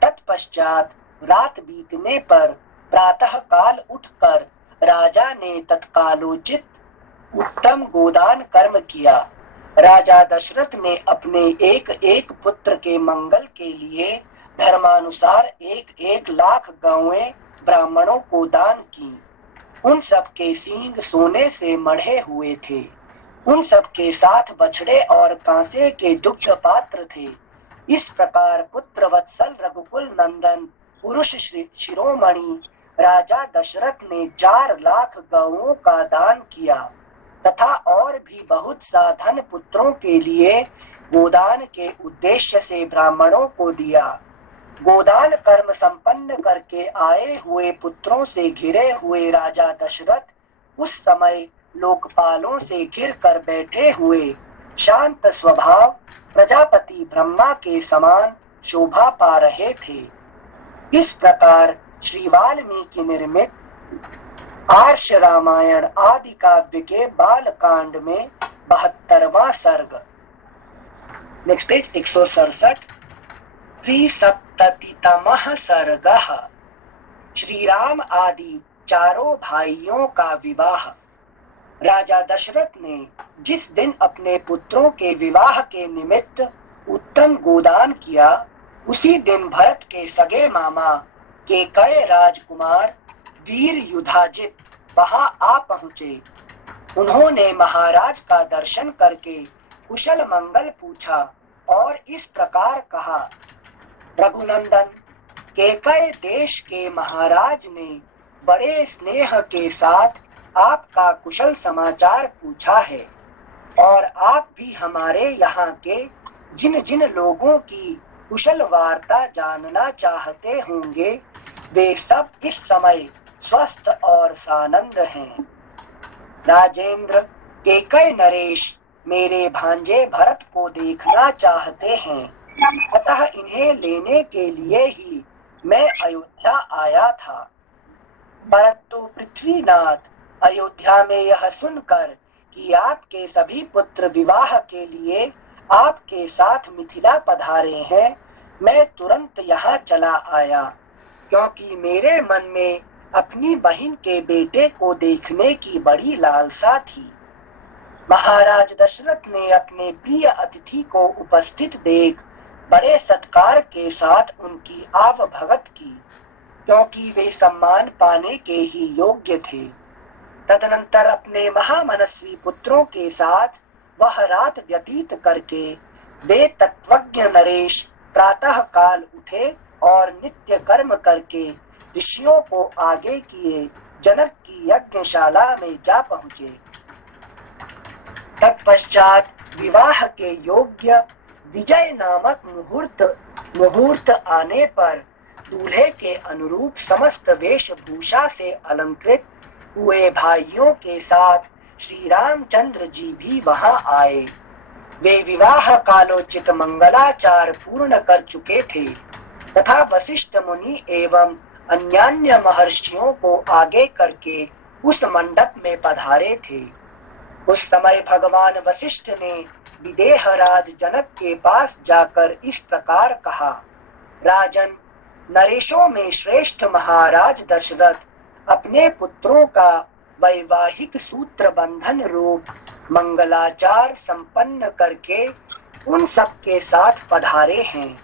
तत्पश्चात रात बीतने पर प्रातः काल उठकर राजा ने तत्कालोचित उत्तम गोदान कर्म किया। राजा दशरथ ने अपने एक एक पुत्र के मंगल के लिए धर्मानुसार 1-1 लाख गौएं ब्राह्मणों को दान की। उन सब के सींग सोने से मढ़े हुए थे। उन सब के साथ बछड़े और कांसे के दुग्ध पात्र थे। इस प्रकार पुत्र वत्सल रघुकुल नंदन पुरुष शिरोमणि राजा दशरथ ने 4 लाख गौओं का दान किया तथा और भी बहुत सा धन पुत्रों के लिए गोदान के उद्देश्य से ब्राह्मणों को दिया। गोदान कर्म संपन्न करके आए हुए पुत्रों से घिरे हुए राजा दशरथ उस समय लोकपालों से घिर कर बैठे हुए शांत स्वभाव प्रजापति ब्रह्मा के समान शोभा पा रहे थे। इस प्रकार श्री वाल्मीकि निर्मित आर्ष रामायण आदि काव्य के बाल कांड में 72वां सर्ग। Next page 167। 3सप्ततितमः सर्गः। श्री राम आदि चारों भाइयों का विवाह। राजा दशरथ ने जिस दिन अपने पुत्रों के विवाह के निमित्त उत्तम गोदान किया, उसी दिन भरत के सगे मामा केकय राजकुमार वीर युधाजित वहां आ पहुंचे। उन्होंने महाराज का दर्शन करके कुशल मंगल पूछा और इस प्रकार कहा, रघुनंदन, केकय देश के महाराज ने बड़े स्नेह के साथ आपका कुशल समाचार पूछा है और आप भी हमारे यहाँ के जिन जिन लोगों की कुशल वार्ता जानना चाहते होंगे, वे सब इस समय स्वस्थ और सानंद हैं। राजेंद्र, केकय नरेश मेरे भांजे भरत को देखना चाहते हैं, अतः इन्हें लेने के लिए ही मैं अयोध्या आया था। परंतु पृथ्वीनाथ, अयोध्या में यह सुनकर कि आपके सभी पुत्र विवाह के लिए आपके साथ मिथिला पधारे हैं, मैं तुरंत यहाँ चला आया, क्योंकि मेरे मन में अपनी बहन के बेटे को देखने की बड़ी लालसा थी। महाराज दशरथ ने अपने प्रिय अतिथि को उपस्थित देख बड़े सत्कार के साथ उनकी आवभगत की, क्योंकि वे सम्मान पाने के ही योग्य थे। तदनंतर अपने महामनस्वी पुत्रों के साथ वह रात व्यतीत करके वे तत्वज्ञ नरेश प्रातः काल उठे और नित्य कर्म करके ऋषियों को आगे किए जनक की यज्ञशाला में जा पहुंचे। तत्पश्चात विवाह के योग्य विजय नामक मुहूर्त आने पर दूल्हे के अनुरूप समस्त वेशभूषा से अलंकृत हुए भाइयों के साथ श्री रामचंद्र जी भी वहां आए। वे विवाह कालोचित मंगलाचार पूर्ण कर चुके थे तथा वशिष्ठ मुनि एवं अन्यान्य महर्षियों को आगे करके उस मंडप में पधारे थे। उस समय भगवान वशिष्ठ ने विदेहराज जनक के पास जाकर इस प्रकार कहा, राजन, नरेशों में श्रेष्ठ महाराज दशरथ अपने पुत्रों का वैवाहिक सूत्र बंधन रूप मंगलाचार संपन्न करके उन सब के साथ पधारे हैं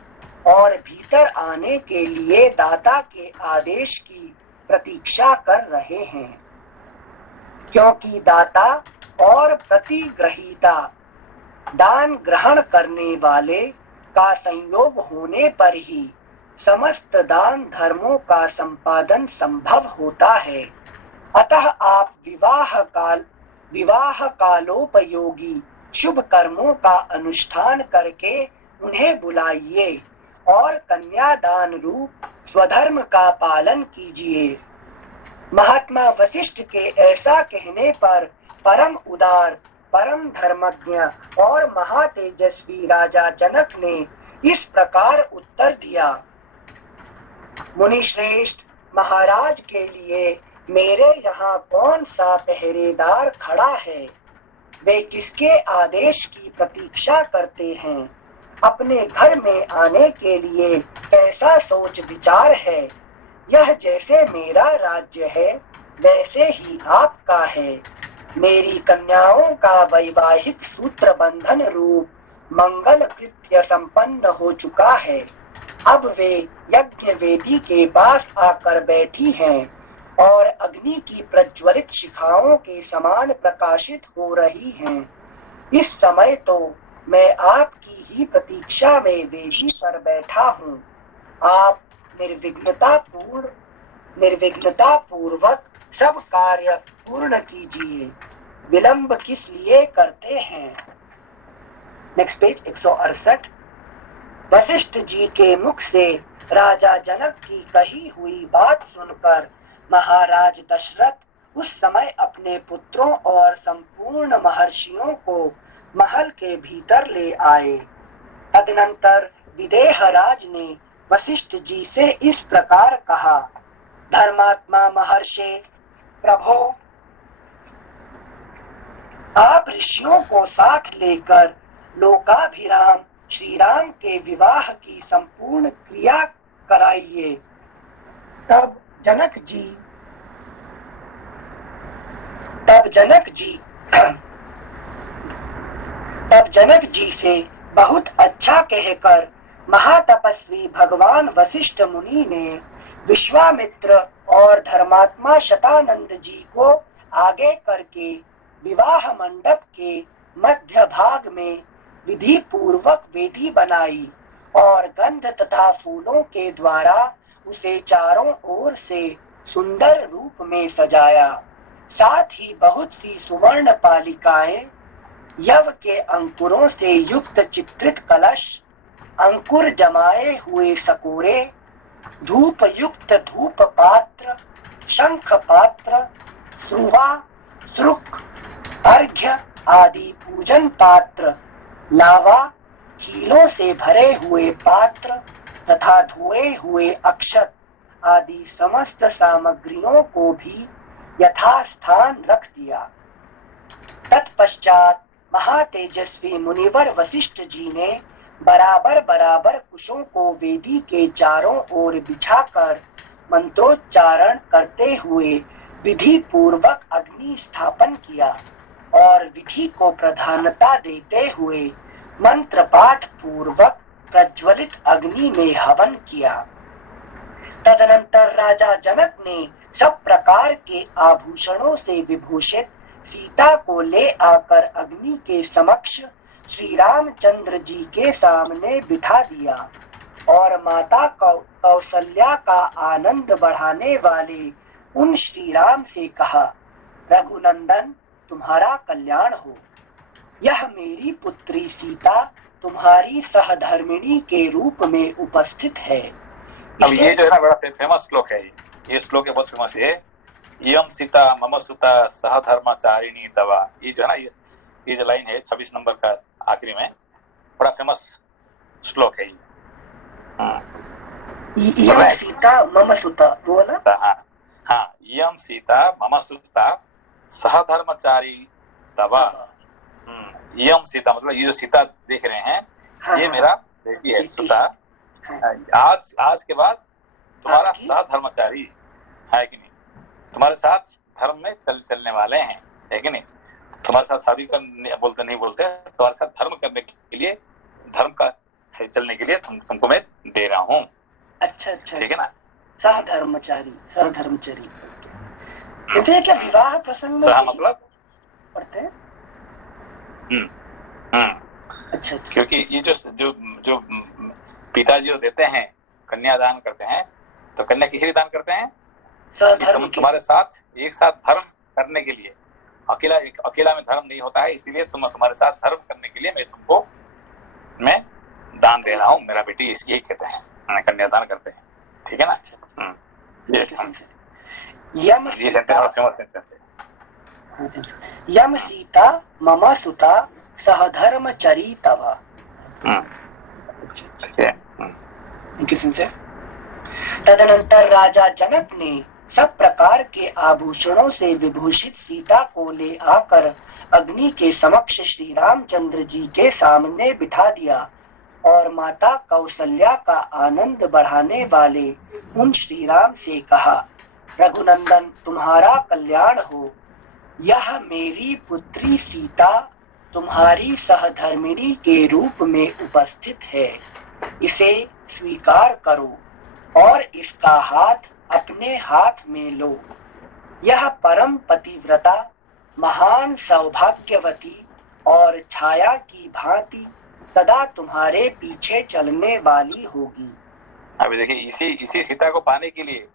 और भीतर आने के लिए दाता के आदेश की प्रतीक्षा कर रहे हैं, क्योंकि दाता और प्रतिग्रहीता दान ग्रहण करने वाले का संयोग होने पर ही समस्त दान धर्मों का संपादन संभव होता है। अतः आप विवाह कालोपयोगी शुभ कर्मों का अनुष्ठान करके उन्हें बुलाइए और कन्यादान रूप स्वधर्म का पालन कीजिए। महात्मा वशिष्ठ के ऐसा कहने पर परम उदार, परम धर्मज्ञ और महातेजस्वी राजा जनक ने इस प्रकार उत्तर दिया। मुनिश्रेष्ठ, महाराज के लिए मेरे यहाँ कौन सा पहरेदार खड़ा है? वे किसके आदेश की प्रतीक्षा करते हैं? अपने घर में आने के लिए कैसा सोच विचार है? यह जैसे मेरा राज्य है वैसे ही आपका है। मेरी कन्याओं का वैवाहिक सूत्र बंधन रूप मंगल कृत्य संपन्न हो चुका है। अब वे यज्ञ वेदी के पास आकर बैठी हैं और अग्नि की प्रज्वलित शिखाओं के समान प्रकाशित हो रही हैं। इस समय तो मैं आपकी ही प्रतीक्षा में वेदी पर बैठा हूँ। आप निर्विघ्नता पूर्वक सब कार्य पूर्ण कीजिए। विलंब किस लिए करते हैं? Next page 168। वशिष्ठ जी के मुख से राजा जनक की कही हुई बात सुनकर महाराज दशरथ उस समय अपने पुत्रों और संपूर्ण महर्षियों को महल के भीतर ले आए। तदनंतर विदेहराज ने वशिष्ठ जी से इस प्रकार कहा, धर्मात्मा महर्षि, प्रभो, आप ऋषियों को साथ लेकर लोकाभिराम श्री राम के विवाह की संपूर्ण क्रिया कराइए। तब जनक जी से बहुत अच्छा कहकर महातपस्वी भगवान वशिष्ठ मुनि ने विश्वामित्र और धर्मात्मा शतानंद जी को आगे करके विवाह मंडप के मध्य भाग में विधि पूर्वक वेदी बनाई और गंध तथा फूलों के द्वारा उसे चारों ओर से सुंदर रूप में सजाया। साथ ही बहुत सी सुवर्ण पालिकाएं, यव के अंकुरों से युक्त चित्रित कलश, अंकुर जमाए हुए सकोरे, धूप युक्त धूप पात्र, शंख पात्र, श्रुवा, श्रुक, अर्घ्य आदि पूजन पात्र, लावा, हीलों से भरे हुए पात्र तथा धोए हुए अक्षत आदि समस्त सामग्रियों को भी यथास्थान रख दिया। तत्पश्चात महातेजस्वी मुनिवर वशिष्ठ जी ने बराबर कुशों को वेदी के चारों ओर बिछाकर मंत्रोच्चारण करते हुए विधि पूर्वक अग्नि स्थापन किया और विधि को प्रधानता देते हुए मंत्र पाठ पूर्वक प्रज्वलित अग्नि में हवन किया। तदनंतर राजा जनक ने सब प्रकार के आभूषणों से विभूषित सीता को ले आकर अग्नि के समक्ष श्री रामचंद्र जी के सामने बिठा दिया और माता कौशल्या का आनंद बढ़ाने वाले उन श्री राम से कहा, रघुनंदन, तुम्हारा कल्याण हो। यह मेरी पुत्री सीता तुम्हारी सहधर्मिणी के रूप में उपस्थित है। अब ये जो है ना बड़ा फेमस श्लोक है, ये श्लोक है बहुत फेमस है। यम सीता मम सुता सहधर्मचारिणी तवा, ये जो है ना ये जो लाइन है 26 नंबर का आखिरी में, बड़ा फेमस श्लोक है यम सीता मम सुता बोला। हाँ, यम सीता मम सुता सहधर्मचारी तवा। यम सीता मतलब ये जो सीता देख रहे हैं, हाँ, ये मेरा बेटी है सुता। आज के बाद तुम्हारा सहधर्मचारी है कि नहीं, तुम्हारे साथ धर्म में चलने वाले हैं, है कि नहीं। तुम्हारे साथ शादी नहीं बोलते, तुम्हारे साथ धर्म करने के लिए, धर्म का चलने के लिए तुमको मैं दे रहा हूँ। अच्छा, ठीक है ना। सहधर्मचारी जैसे क्या विवाह प्रसंग में मतलब पढ़ते हैं। अच्छा, क्योंकि ये जो पिताजी देते हैं, कन्यादान करते हैं, तो कन्या किसी दान करते हैं तुम्हारे साथ एक साथ धर्म करने के लिए। अकेला में धर्म नहीं होता है, इसीलिए तुम्हारे साथ धर्म करने के लिए मैं दान दे रहा हूँ। मेरा बेटी इसलिए कहते हैं, कन्यादान करते हैं। ठीक है ना। ये यम ये सेंटेंस फेमस सेंटेंस है। यम सीता मम सुता सहधर्मचरी तव। ठीक है। तदनंतर राजा जनक ने सब प्रकार के आभूषणों से विभूषित सीता को ले आकर अग्नि के समक्ष श्री रामचंद्र जी के सामने बिठा दिया और माता कौशल्या का आनंद बढ़ाने वाले उन श्री राम से कहा, रघुनंदन तुम्हारा कल्याण हो। यह मेरी पुत्री सीता तुम्हारी सहधर्मिणी के रूप में उपस्थित है, इसे स्वीकार करो और इसका हाथ अपने हाथ में लो। यह परम पतिव्रता महान सौभाग्यवती और छाया की भांति सदा तुम्हारे पीछे चलने वाली होगी। अभी देखिए, इसी सीता को पाने के लिए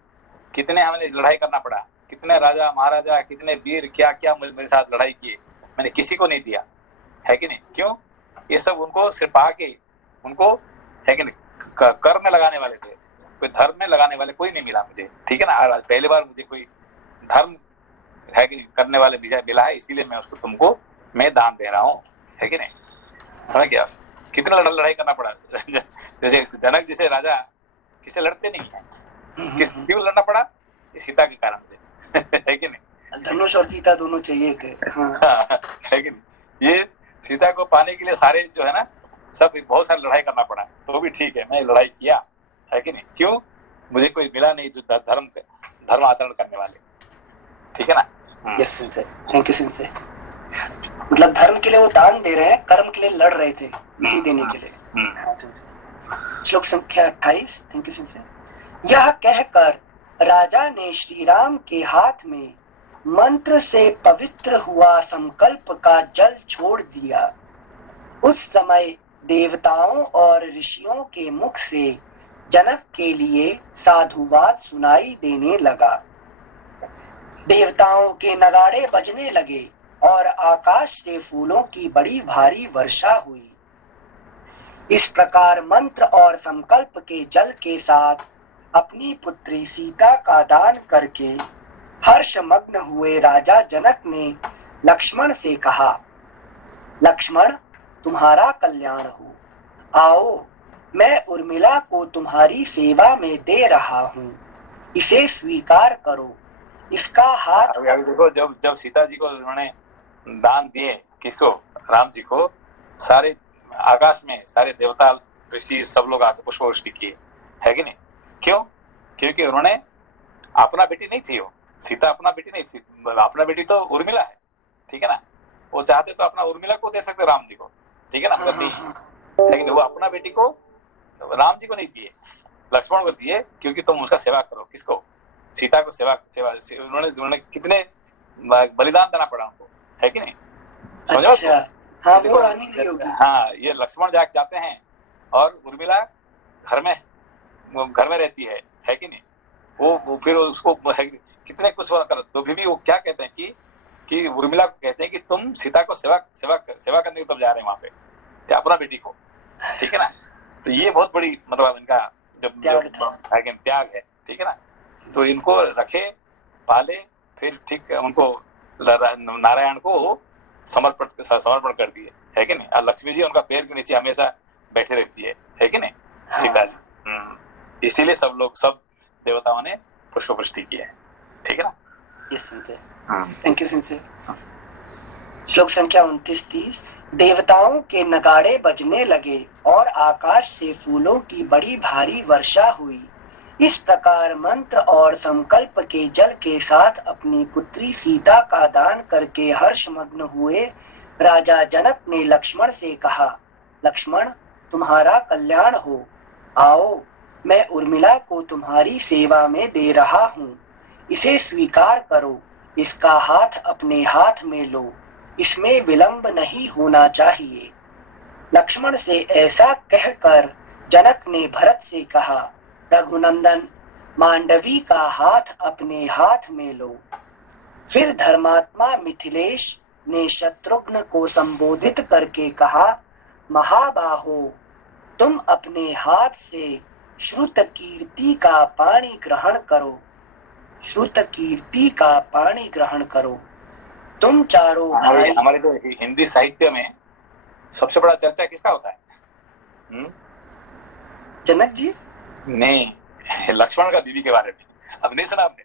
कितने हमें लड़ाई करना पड़ा, कितने राजा महाराजा, कितने वीर क्या क्या मेरे साथ लड़ाई किए, मैंने किसी को नहीं दिया, है कि नहीं। क्यों? ये सब उनको सिर्फ आके उनको, है कि नहीं, कर में लगाने वाले थे, कोई धर्म में लगाने वाले कोई नहीं मिला मुझे, ठीक है ना। आज पहली बार मुझे कोई धर्म, है कि नहीं, करने वाले मिला है, इसीलिए मैं उसको तुमको मैं दान दे रहा हूँ, है कि नहीं। समझ गया? कितना लड़ाई करना पड़ा। जैसे जनक जैसे राजा किसे लड़ते नहीं है, क्यों लड़ना पड़ा? ये सीता के कारण से, है कि नहीं। धनुष और सीता दोनों चाहिए थे। हाँ, है कि नहीं। ये सीता को पाने के लिए सारे जो है ना, सब बहुत सारी लड़ाई करना पड़ा, तो भी ठीक है, मैं लड़ाई किया, है कि नहीं। क्यों? मुझे कोई मिला नहीं जो धर्म आचरण करने वाले, ठीक है ना। Yes sir, thank you sir. मतलब धर्म के लिए वो दान दे रहे हैं, कर्म के लिए लड़ रहे थे, नहीं देने के लिए। श्लोक संख्या 28। Thank you sir. यह कहकर राजा ने श्री राम के हाथ में मंत्र से पवित्र हुआ संकल्प का जल छोड़ दिया। उस समय देवताओं और ऋषियों के मुख से जनक के लिए साधुवाद सुनाई देने लगा। देवताओं के नगाड़े बजने लगे और आकाश से फूलों की बड़ी भारी वर्षा हुई। इस प्रकार मंत्र और संकल्प के जल के साथ अपनी पुत्री सीता का दान करके हर्षमग्न हुए राजा जनक ने लक्ष्मण से कहा, लक्ष्मण तुम्हारा कल्याण हो। आओ, मैं उर्मिला को तुम्हारी सेवा में दे रहा हूँ, इसे स्वीकार करो। इसका हाथ अभी देखो, जब सीता जी को उन्होंने दान दिए, किसको? राम जी को, सारे आकाश में सारे देवता ऋषि सब लोग आकर पुष्पवृष्टि किए, है कि नहीं। क्यों? क्योंकि उन्होंने अपना बेटी नहीं थी, वो सीता अपना बेटी नहीं थी, अपना बेटी तो उर्मिला है, ठीक है ना। वो चाहते तो अपना उर्मिला को दे सकते राम जी को, ठीक है ना, मगर नहीं, लेकिन वो अपना बेटी को राम जी को नहीं दिए, लक्ष्मण को दिए, क्योंकि तुम उसका सेवा करो। किसको? सीता को सेवा उन्होंने कितने बलिदान देना पड़ा उनको, है कि नहीं। समझो? अच्छा, हाँ, वो रानी नहीं होगी। हाँ, ये लक्ष्मण जाते हैं और उर्मिला घर में रहती है कि नहीं। वो फिर उसको कितने कुछ करो, तो भी वो क्या कहते हैं कि उर्मिला को कहते हैं कि तुम सीता को सेवा करने को तब जा रहे हैं वहां पे, अपना बेटी को, ठीक है ना। तो ये बहुत बड़ी मतलब इनका जब त्याग है, ठीक है ना। तो इनको रखे, पाले, फिर ठीक उनको नारायण को समर्पण कर दिए, है कि नहीं। और लक्ष्मी जी उनका पैर के नीचे हमेशा बैठे रहती है कि नहीं, सीता जी। इसीलिए सब देवताओं ने पुष्पवृष्टि की है, ठीक है ना। Thank you sir. श्लोक संख्या 29-30। देवताओं के नगाड़े बजने लगे और आकाश से फूलों की बड़ी भारी वर्षा हुई। इस प्रकार मंत्र और संकल्प के जल के साथ अपनी पुत्री सीता का दान करके हर्षमग्न हुए राजा जनक ने लक्ष्मण से कहा, लक्ष्मण तुम्हारा कल्याण हो। आओ, मैं उर्मिला को तुम्हारी सेवा में दे रहा हूँ, इसे स्वीकार करो। इसका हाथ अपने हाथ में लो, इसमें विलंब नहीं होना चाहिए। लक्ष्मण से ऐसा कहकर जनक ने भरत से कहा, रघुनंदन मांडवी का हाथ अपने हाथ में लो। फिर धर्मात्मा मिथिलेश ने शत्रुघ्न को संबोधित करके कहा, महाबाहो, तुम अपने हाथ से श्रुत कीर्ति का पानी ग्रहण करो, श्रुत कीर्ति का पानी ग्रहण करो। तुम चारों भाई। हमारे तो हिंदी साहित्य में सबसे बड़ा चर्चा किसका होता है? जनक जी? नहीं, लक्ष्मण का बीवी के बारे में। अब नहीं सुना आपने?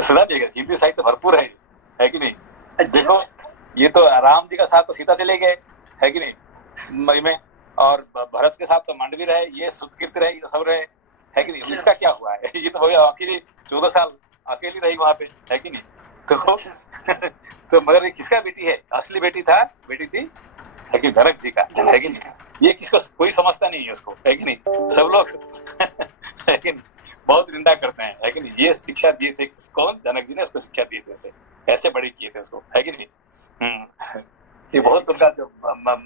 सुना देगा, हिंदी साहित्य भरपूर है कि नहीं? देखो, ये तो राम जी का साथ तो सीता चले गए, है कि नहीं, मई में, और भरत के साथ तो मांडवी रहे, ये सुतकीर्ति रहे, ये सब रहे, है कि नहीं? इसका क्या हुआ है? ये तो अकेली 14 साल अकेली रही वहां पे, है कि नहीं? तो मगर ये किसका बेटी है? असली बेटी थी, है कि जनक जी का, है कि नहीं? ये किसको कोई समझता नहीं है उसको, है कि नहीं? सब लोग है कि नहीं, बहुत निंदा करते हैं, है कि नहीं? ये शिक्षा दिए थे कौन? जनक जी ने उसको शिक्षा दिए थे, ऐसे बड़े किए थे उसको, है कि नहीं? ये बहुत उनका जो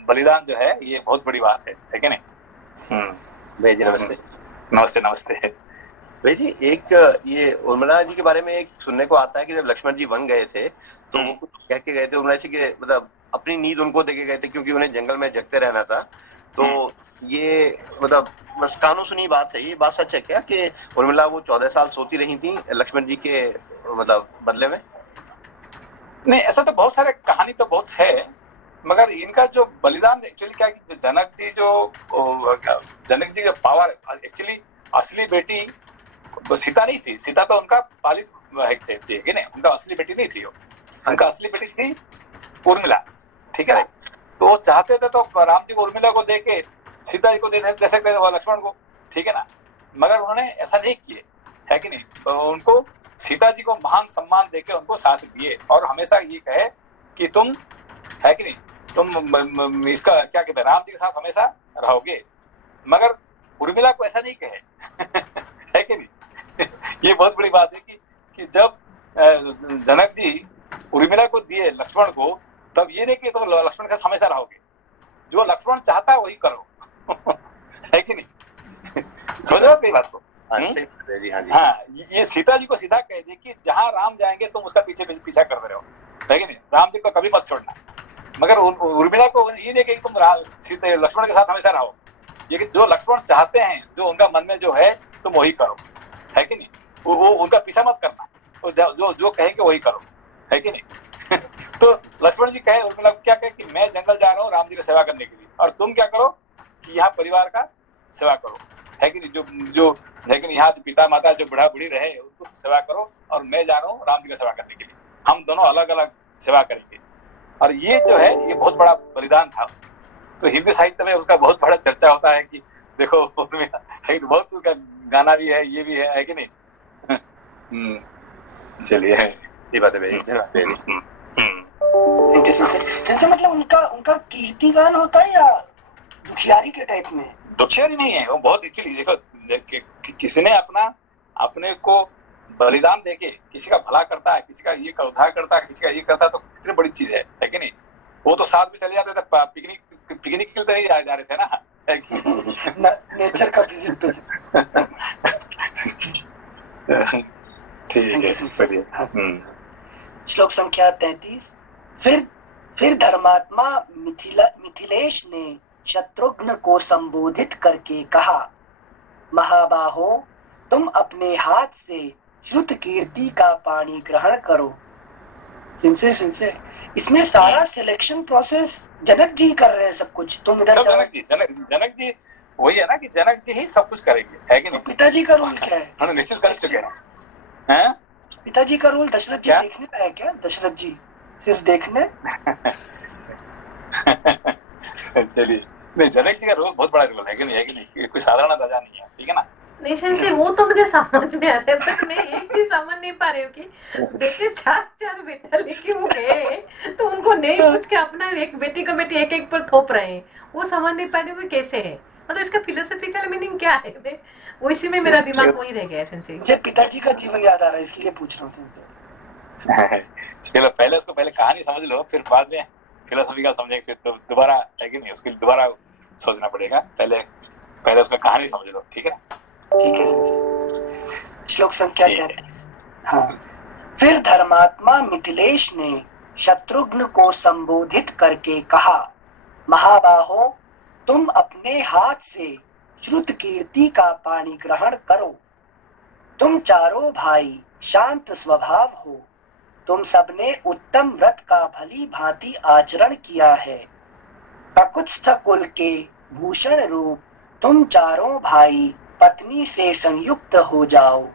बलिदान जो है, ये बहुत बड़ी बात है कि नहीं? भैया जी नमस्ते। नमस्ते नमस्ते। भैया जी, एक ये उर्मिला जी के बारे में एक सुनने को आता है कि जब लक्ष्मण जी वन गए थे तो वो कुछ कह के गए थे उर्मिला जी के, मतलब अपनी नींद उनको देके गए थे क्योंकि उन्हें जंगल में जगते रहना था। तो ये मतलब बस कानों सुनी बात है, ये बात सच है क्या कि उर्मिला वो 14 साल सोती रही थी लक्ष्मण जी के मतलब बदले में? नहीं, ऐसा तो बहुत सारे कहानी तो बहुत है, मगर इनका जो बलिदान एक्चुअली क्या कि जनक जी का पावर एक्चुअली असली बेटी सीता नहीं थी। सीता तो उनका पालित थी कि नहीं, उनका असली बेटी नहीं थी वो, उनका असली बेटी थी उर्मिला, ठीक है? तो वो चाहते थे तो राम जी को उर्मिला को दे के सीता जी को दे सकते थे, लक्ष्मण को, ठीक है ना? मगर उन्होंने ऐसा नहीं किए, है कि नहीं? तो उनको सीता जी को महान सम्मान देके उनको साथ दिए और हमेशा ये कहे कि तुम, है कि नहीं, तुम इसका क्या कहते हैं, राम जी के साथ हमेशा रहोगे। मगर उर्मिला को ऐसा नहीं कहे है कि नहीं? ये बहुत बड़ी बात है कि जब जनक जी उर्मिला को दिए लक्ष्मण को, तब ये नहीं कि तुम लक्ष्मण के साथ हमेशा रहोगे, जो लक्ष्मण चाहता है वही करो है कि नहीं? समझ रहे हो मेरी बात को? हाँ, ये सीता जी को सीधा कह दे कि जहां राम जाएंगे तुम उसका पीछा करते रहो, है कि नहीं? राम जी को कभी मत छोड़ना। मगर उर्मिला को ये नहीं कि तुम लक्ष्मण के साथ हमेशा रहो, ये कि जो लक्ष्मण चाहते हैं, जो उनका मन में जो है, तुम वही करो, है कि नहीं? वो उनका पीछा मत करना, तो जो कहेंगे वही करो, है कि नहीं? तो लक्ष्मण जी कहे उर्मिला को, क्या कहे कि मैं जंगल जा रहा हूँ राम जी की सेवा करने के लिए, और तुम क्या करो कि यहाँ परिवार का सेवा करो, है कि नहीं? जो लेकिन यहाँ जो पिता माता जो बूढ़ा बूढ़ी रहे उसको सेवा करो, और मैं जा रहा हूँ राम जी की सेवा करने के लिए, हम दोनों अलग अलग सेवा करेंगे। और ये जो है, ये बहुत बड़ा बलिदान था। तो हिंदी साहित्य में उसका बहुत बड़ा चर्चा होता है कि देखो बहुत उसका गाना भी है, ये भी है कि नहीं? चलिए, ये बात है। मतलब उनका कीर्तिगान होता है या दुखियारी के टाइप में? दुखियारी नहीं है वो, बहुत एक्चुअली देखो, किसी ने अपने को बलिदान देके किसी का भला करता है, किसी का ये का उद्धार करता है, किसी का ये करता है, तो कितनी बड़ी चीज है कि नहीं? वो तो साथ में चले जाते थे, पिकनिक के लिए नहीं जा रहे थे ना, नेचर का विजिट पे। ठीक है। श्लोक संख्या 33। फिर धर्मात्मा मिथिलेश ने शत्रुघ्न को संबोधित करके कहा, महाबाहो, तुम अपने हाथ से श्रुत कीर्ति का पानी ग्रहण करो। सिंसियर इसमें सारा सिलेक्शन प्रोसेस जनक जी कर रहे हैं, सब कुछ। तुम इधर जनक जी वही है ना कि जनक जी ही सब कुछ करेंगे, है कि नहीं? पिताजी का रोल क्या है? हम निश्चित कर चुके हैं। पिताजी का रोल दशरथ जी देखने का है क्या? दशरथ जी सिर्फ देखने? चलिए, नहीं, जनक जी का रोल बहुत बड़ा रोल है कि नहीं? है कि नहीं? कोई साधारण राजा नहीं है, ठीक है ना? नहीं सिंसी, वो तो मुझे समझ में आता है, पर मैं एक चीज समझ नहीं पा रही हूँ कि बेटे 4 बेटा लेके वो गए, तो उनको नहीं पूछ के अपना एक बेटी को बेटी एक पर थोप रहे हैं। वो समझ नहीं पा रही हूँ कैसे है, मतलब इसका फिलोसॉफिकल मीनिंग क्या है? वो इसी में मेरा दिमाग वही रह गया है सिंसी। मुझे पिताजी का जीवन याद आ रहा है, इसलिए पूछ रहा हूँ। चलो, पहले कहानी समझ लो, फिर बाद में फिलोसॉफिकल समझेंगे, फिर तो दोबारा, है कि नहीं, उसके लिए दोबारा सोचना पड़ेगा। पहले उसका कहानी समझ लो, ठीक है? ठीक है। श्लोक संख्या 33। हाँ। फिर धर्मात्मा मिथिलेश ने शत्रुघ्न को संबोधित करके कहा, महाबाहो, तुम अपने हाथ से श्रुत कीर्ति का पानी ग्रहण करो। तुम चारों भाई शांत स्वभाव हो। तुम सबने उत्तम व्रत का भली भांति आचरण किया है। ककुत्स्थ कुल के भूषण रूप तुम चारों भाई पत्नी से संयुक्त हो जाओ।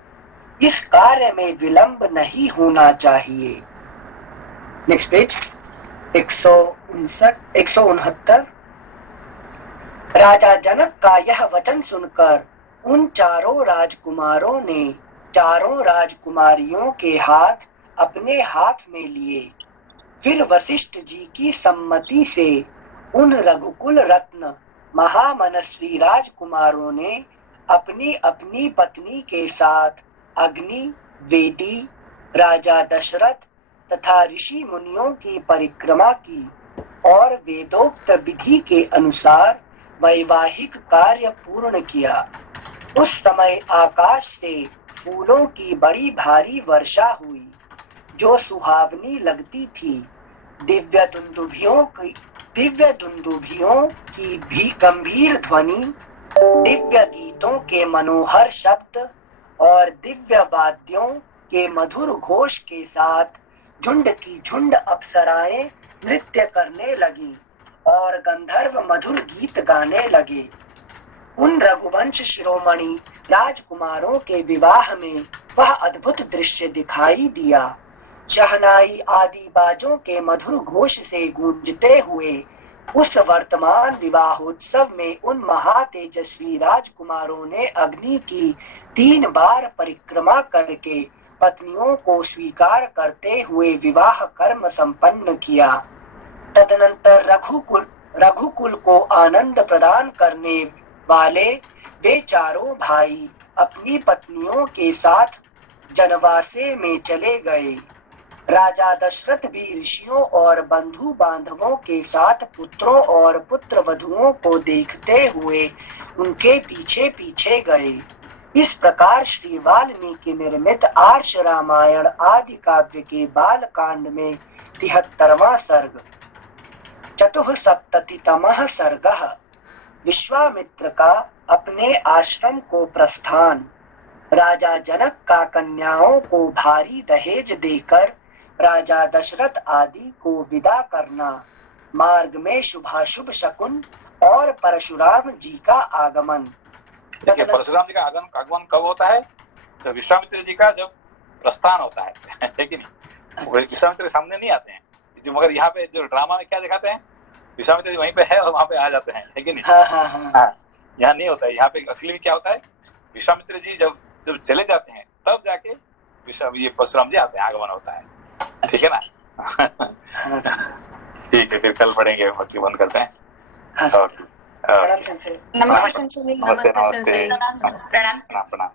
इस कार्य में विलंब नहीं होना चाहिए। Next page 169। राजा जनक का यह वचन सुनकर उन चारों राजकुमारों ने चारों राजकुमारियों के हाथ अपने हाथ में लिए। फिर वशिष्ठ जी की सम्मति से उन रघुकुल रत्न महामनस्वी राजकुमारों ने अपनी अपनी पत्नी के साथ अग्नि, वेदी, राजा दशरथ तथा ऋषि मुनियों की परिक्रमा की और वेदोक्त विधि के अनुसार वैवाहिक कार्य पूर्ण किया। उस समय आकाश से फूलों की बड़ी भारी वर्षा हुई जो सुहावनी लगती थी। दिव्य दुंदुभियों की भी गंभीर ध्वनि, दिव्य गीतों के मनोहर शब्द और दिव्य वाद्यों के मधुर घोष के साथ झुंड की झुंड अप्सराएं नृत्य करने लगी और गंधर्व मधुर गीत गाने लगे। उन रघुवंश शिरोमणि राजकुमारों के विवाह में वह अद्भुत दृश्य दिखाई दिया। शहनाई आदि बाजों के मधुर घोष से गूंजते हुए उस वर्तमान विवाहोत्सव में उन महातेजस्वी राजकुमारों ने अग्नि की 3 बार परिक्रमा करके पत्नियों को स्वीकार करते हुए विवाह कर्म संपन्न किया। तदनंतर रघुकुल को आनंद प्रदान करने वाले वे चारों भाई अपनी पत्नियों के साथ जनवासे में चले गए। राजा दशरथ भी ऋषियों और बंधु बांधवों के साथ पुत्रों और पुत्र वधुओं को देखते हुए उनके पीछे पीछे गए। इस प्रकार श्री वाल्मीकि निर्मित आर्ष रामायण आदि काव्य के बाल कांड में 73वां सर्ग। 74तमः सर्गः। विश्वामित्र का अपने आश्रम को प्रस्थान। राजा जनक का कन्याओं को भारी दहेज देकर राजा दशरथ आदि को विदा करना। मार्ग में शुभाशुभ शकुन और परशुराम जी का आगमन। देखिए, परशुराम जी का आगमन कब होता है? तो विश्वामित्र जी का जब प्रस्थान होता है कि नहीं? वो विश्वामित्र के सामने नहीं आते हैं जो, मगर यहाँ पे जो ड्रामा में क्या दिखाते हैं, विश्वामित्र जी वहीं पे है और वहाँ पे आ जाते हैं, है कि नहीं? हाँ, यहाँ नहीं होता है। यहाँ पे असली में क्या होता है, विश्वामित्र जी जब चले जाते हैं तब जाके ये परशुराम जी आते हैं, आगमन होता है। ठीक है ना? ठीक है, फिर कल पढ़ेंगे, बाकी बंद करते हैं। नमस्ते। नमस्ते। नमस्ते। प्रणाम।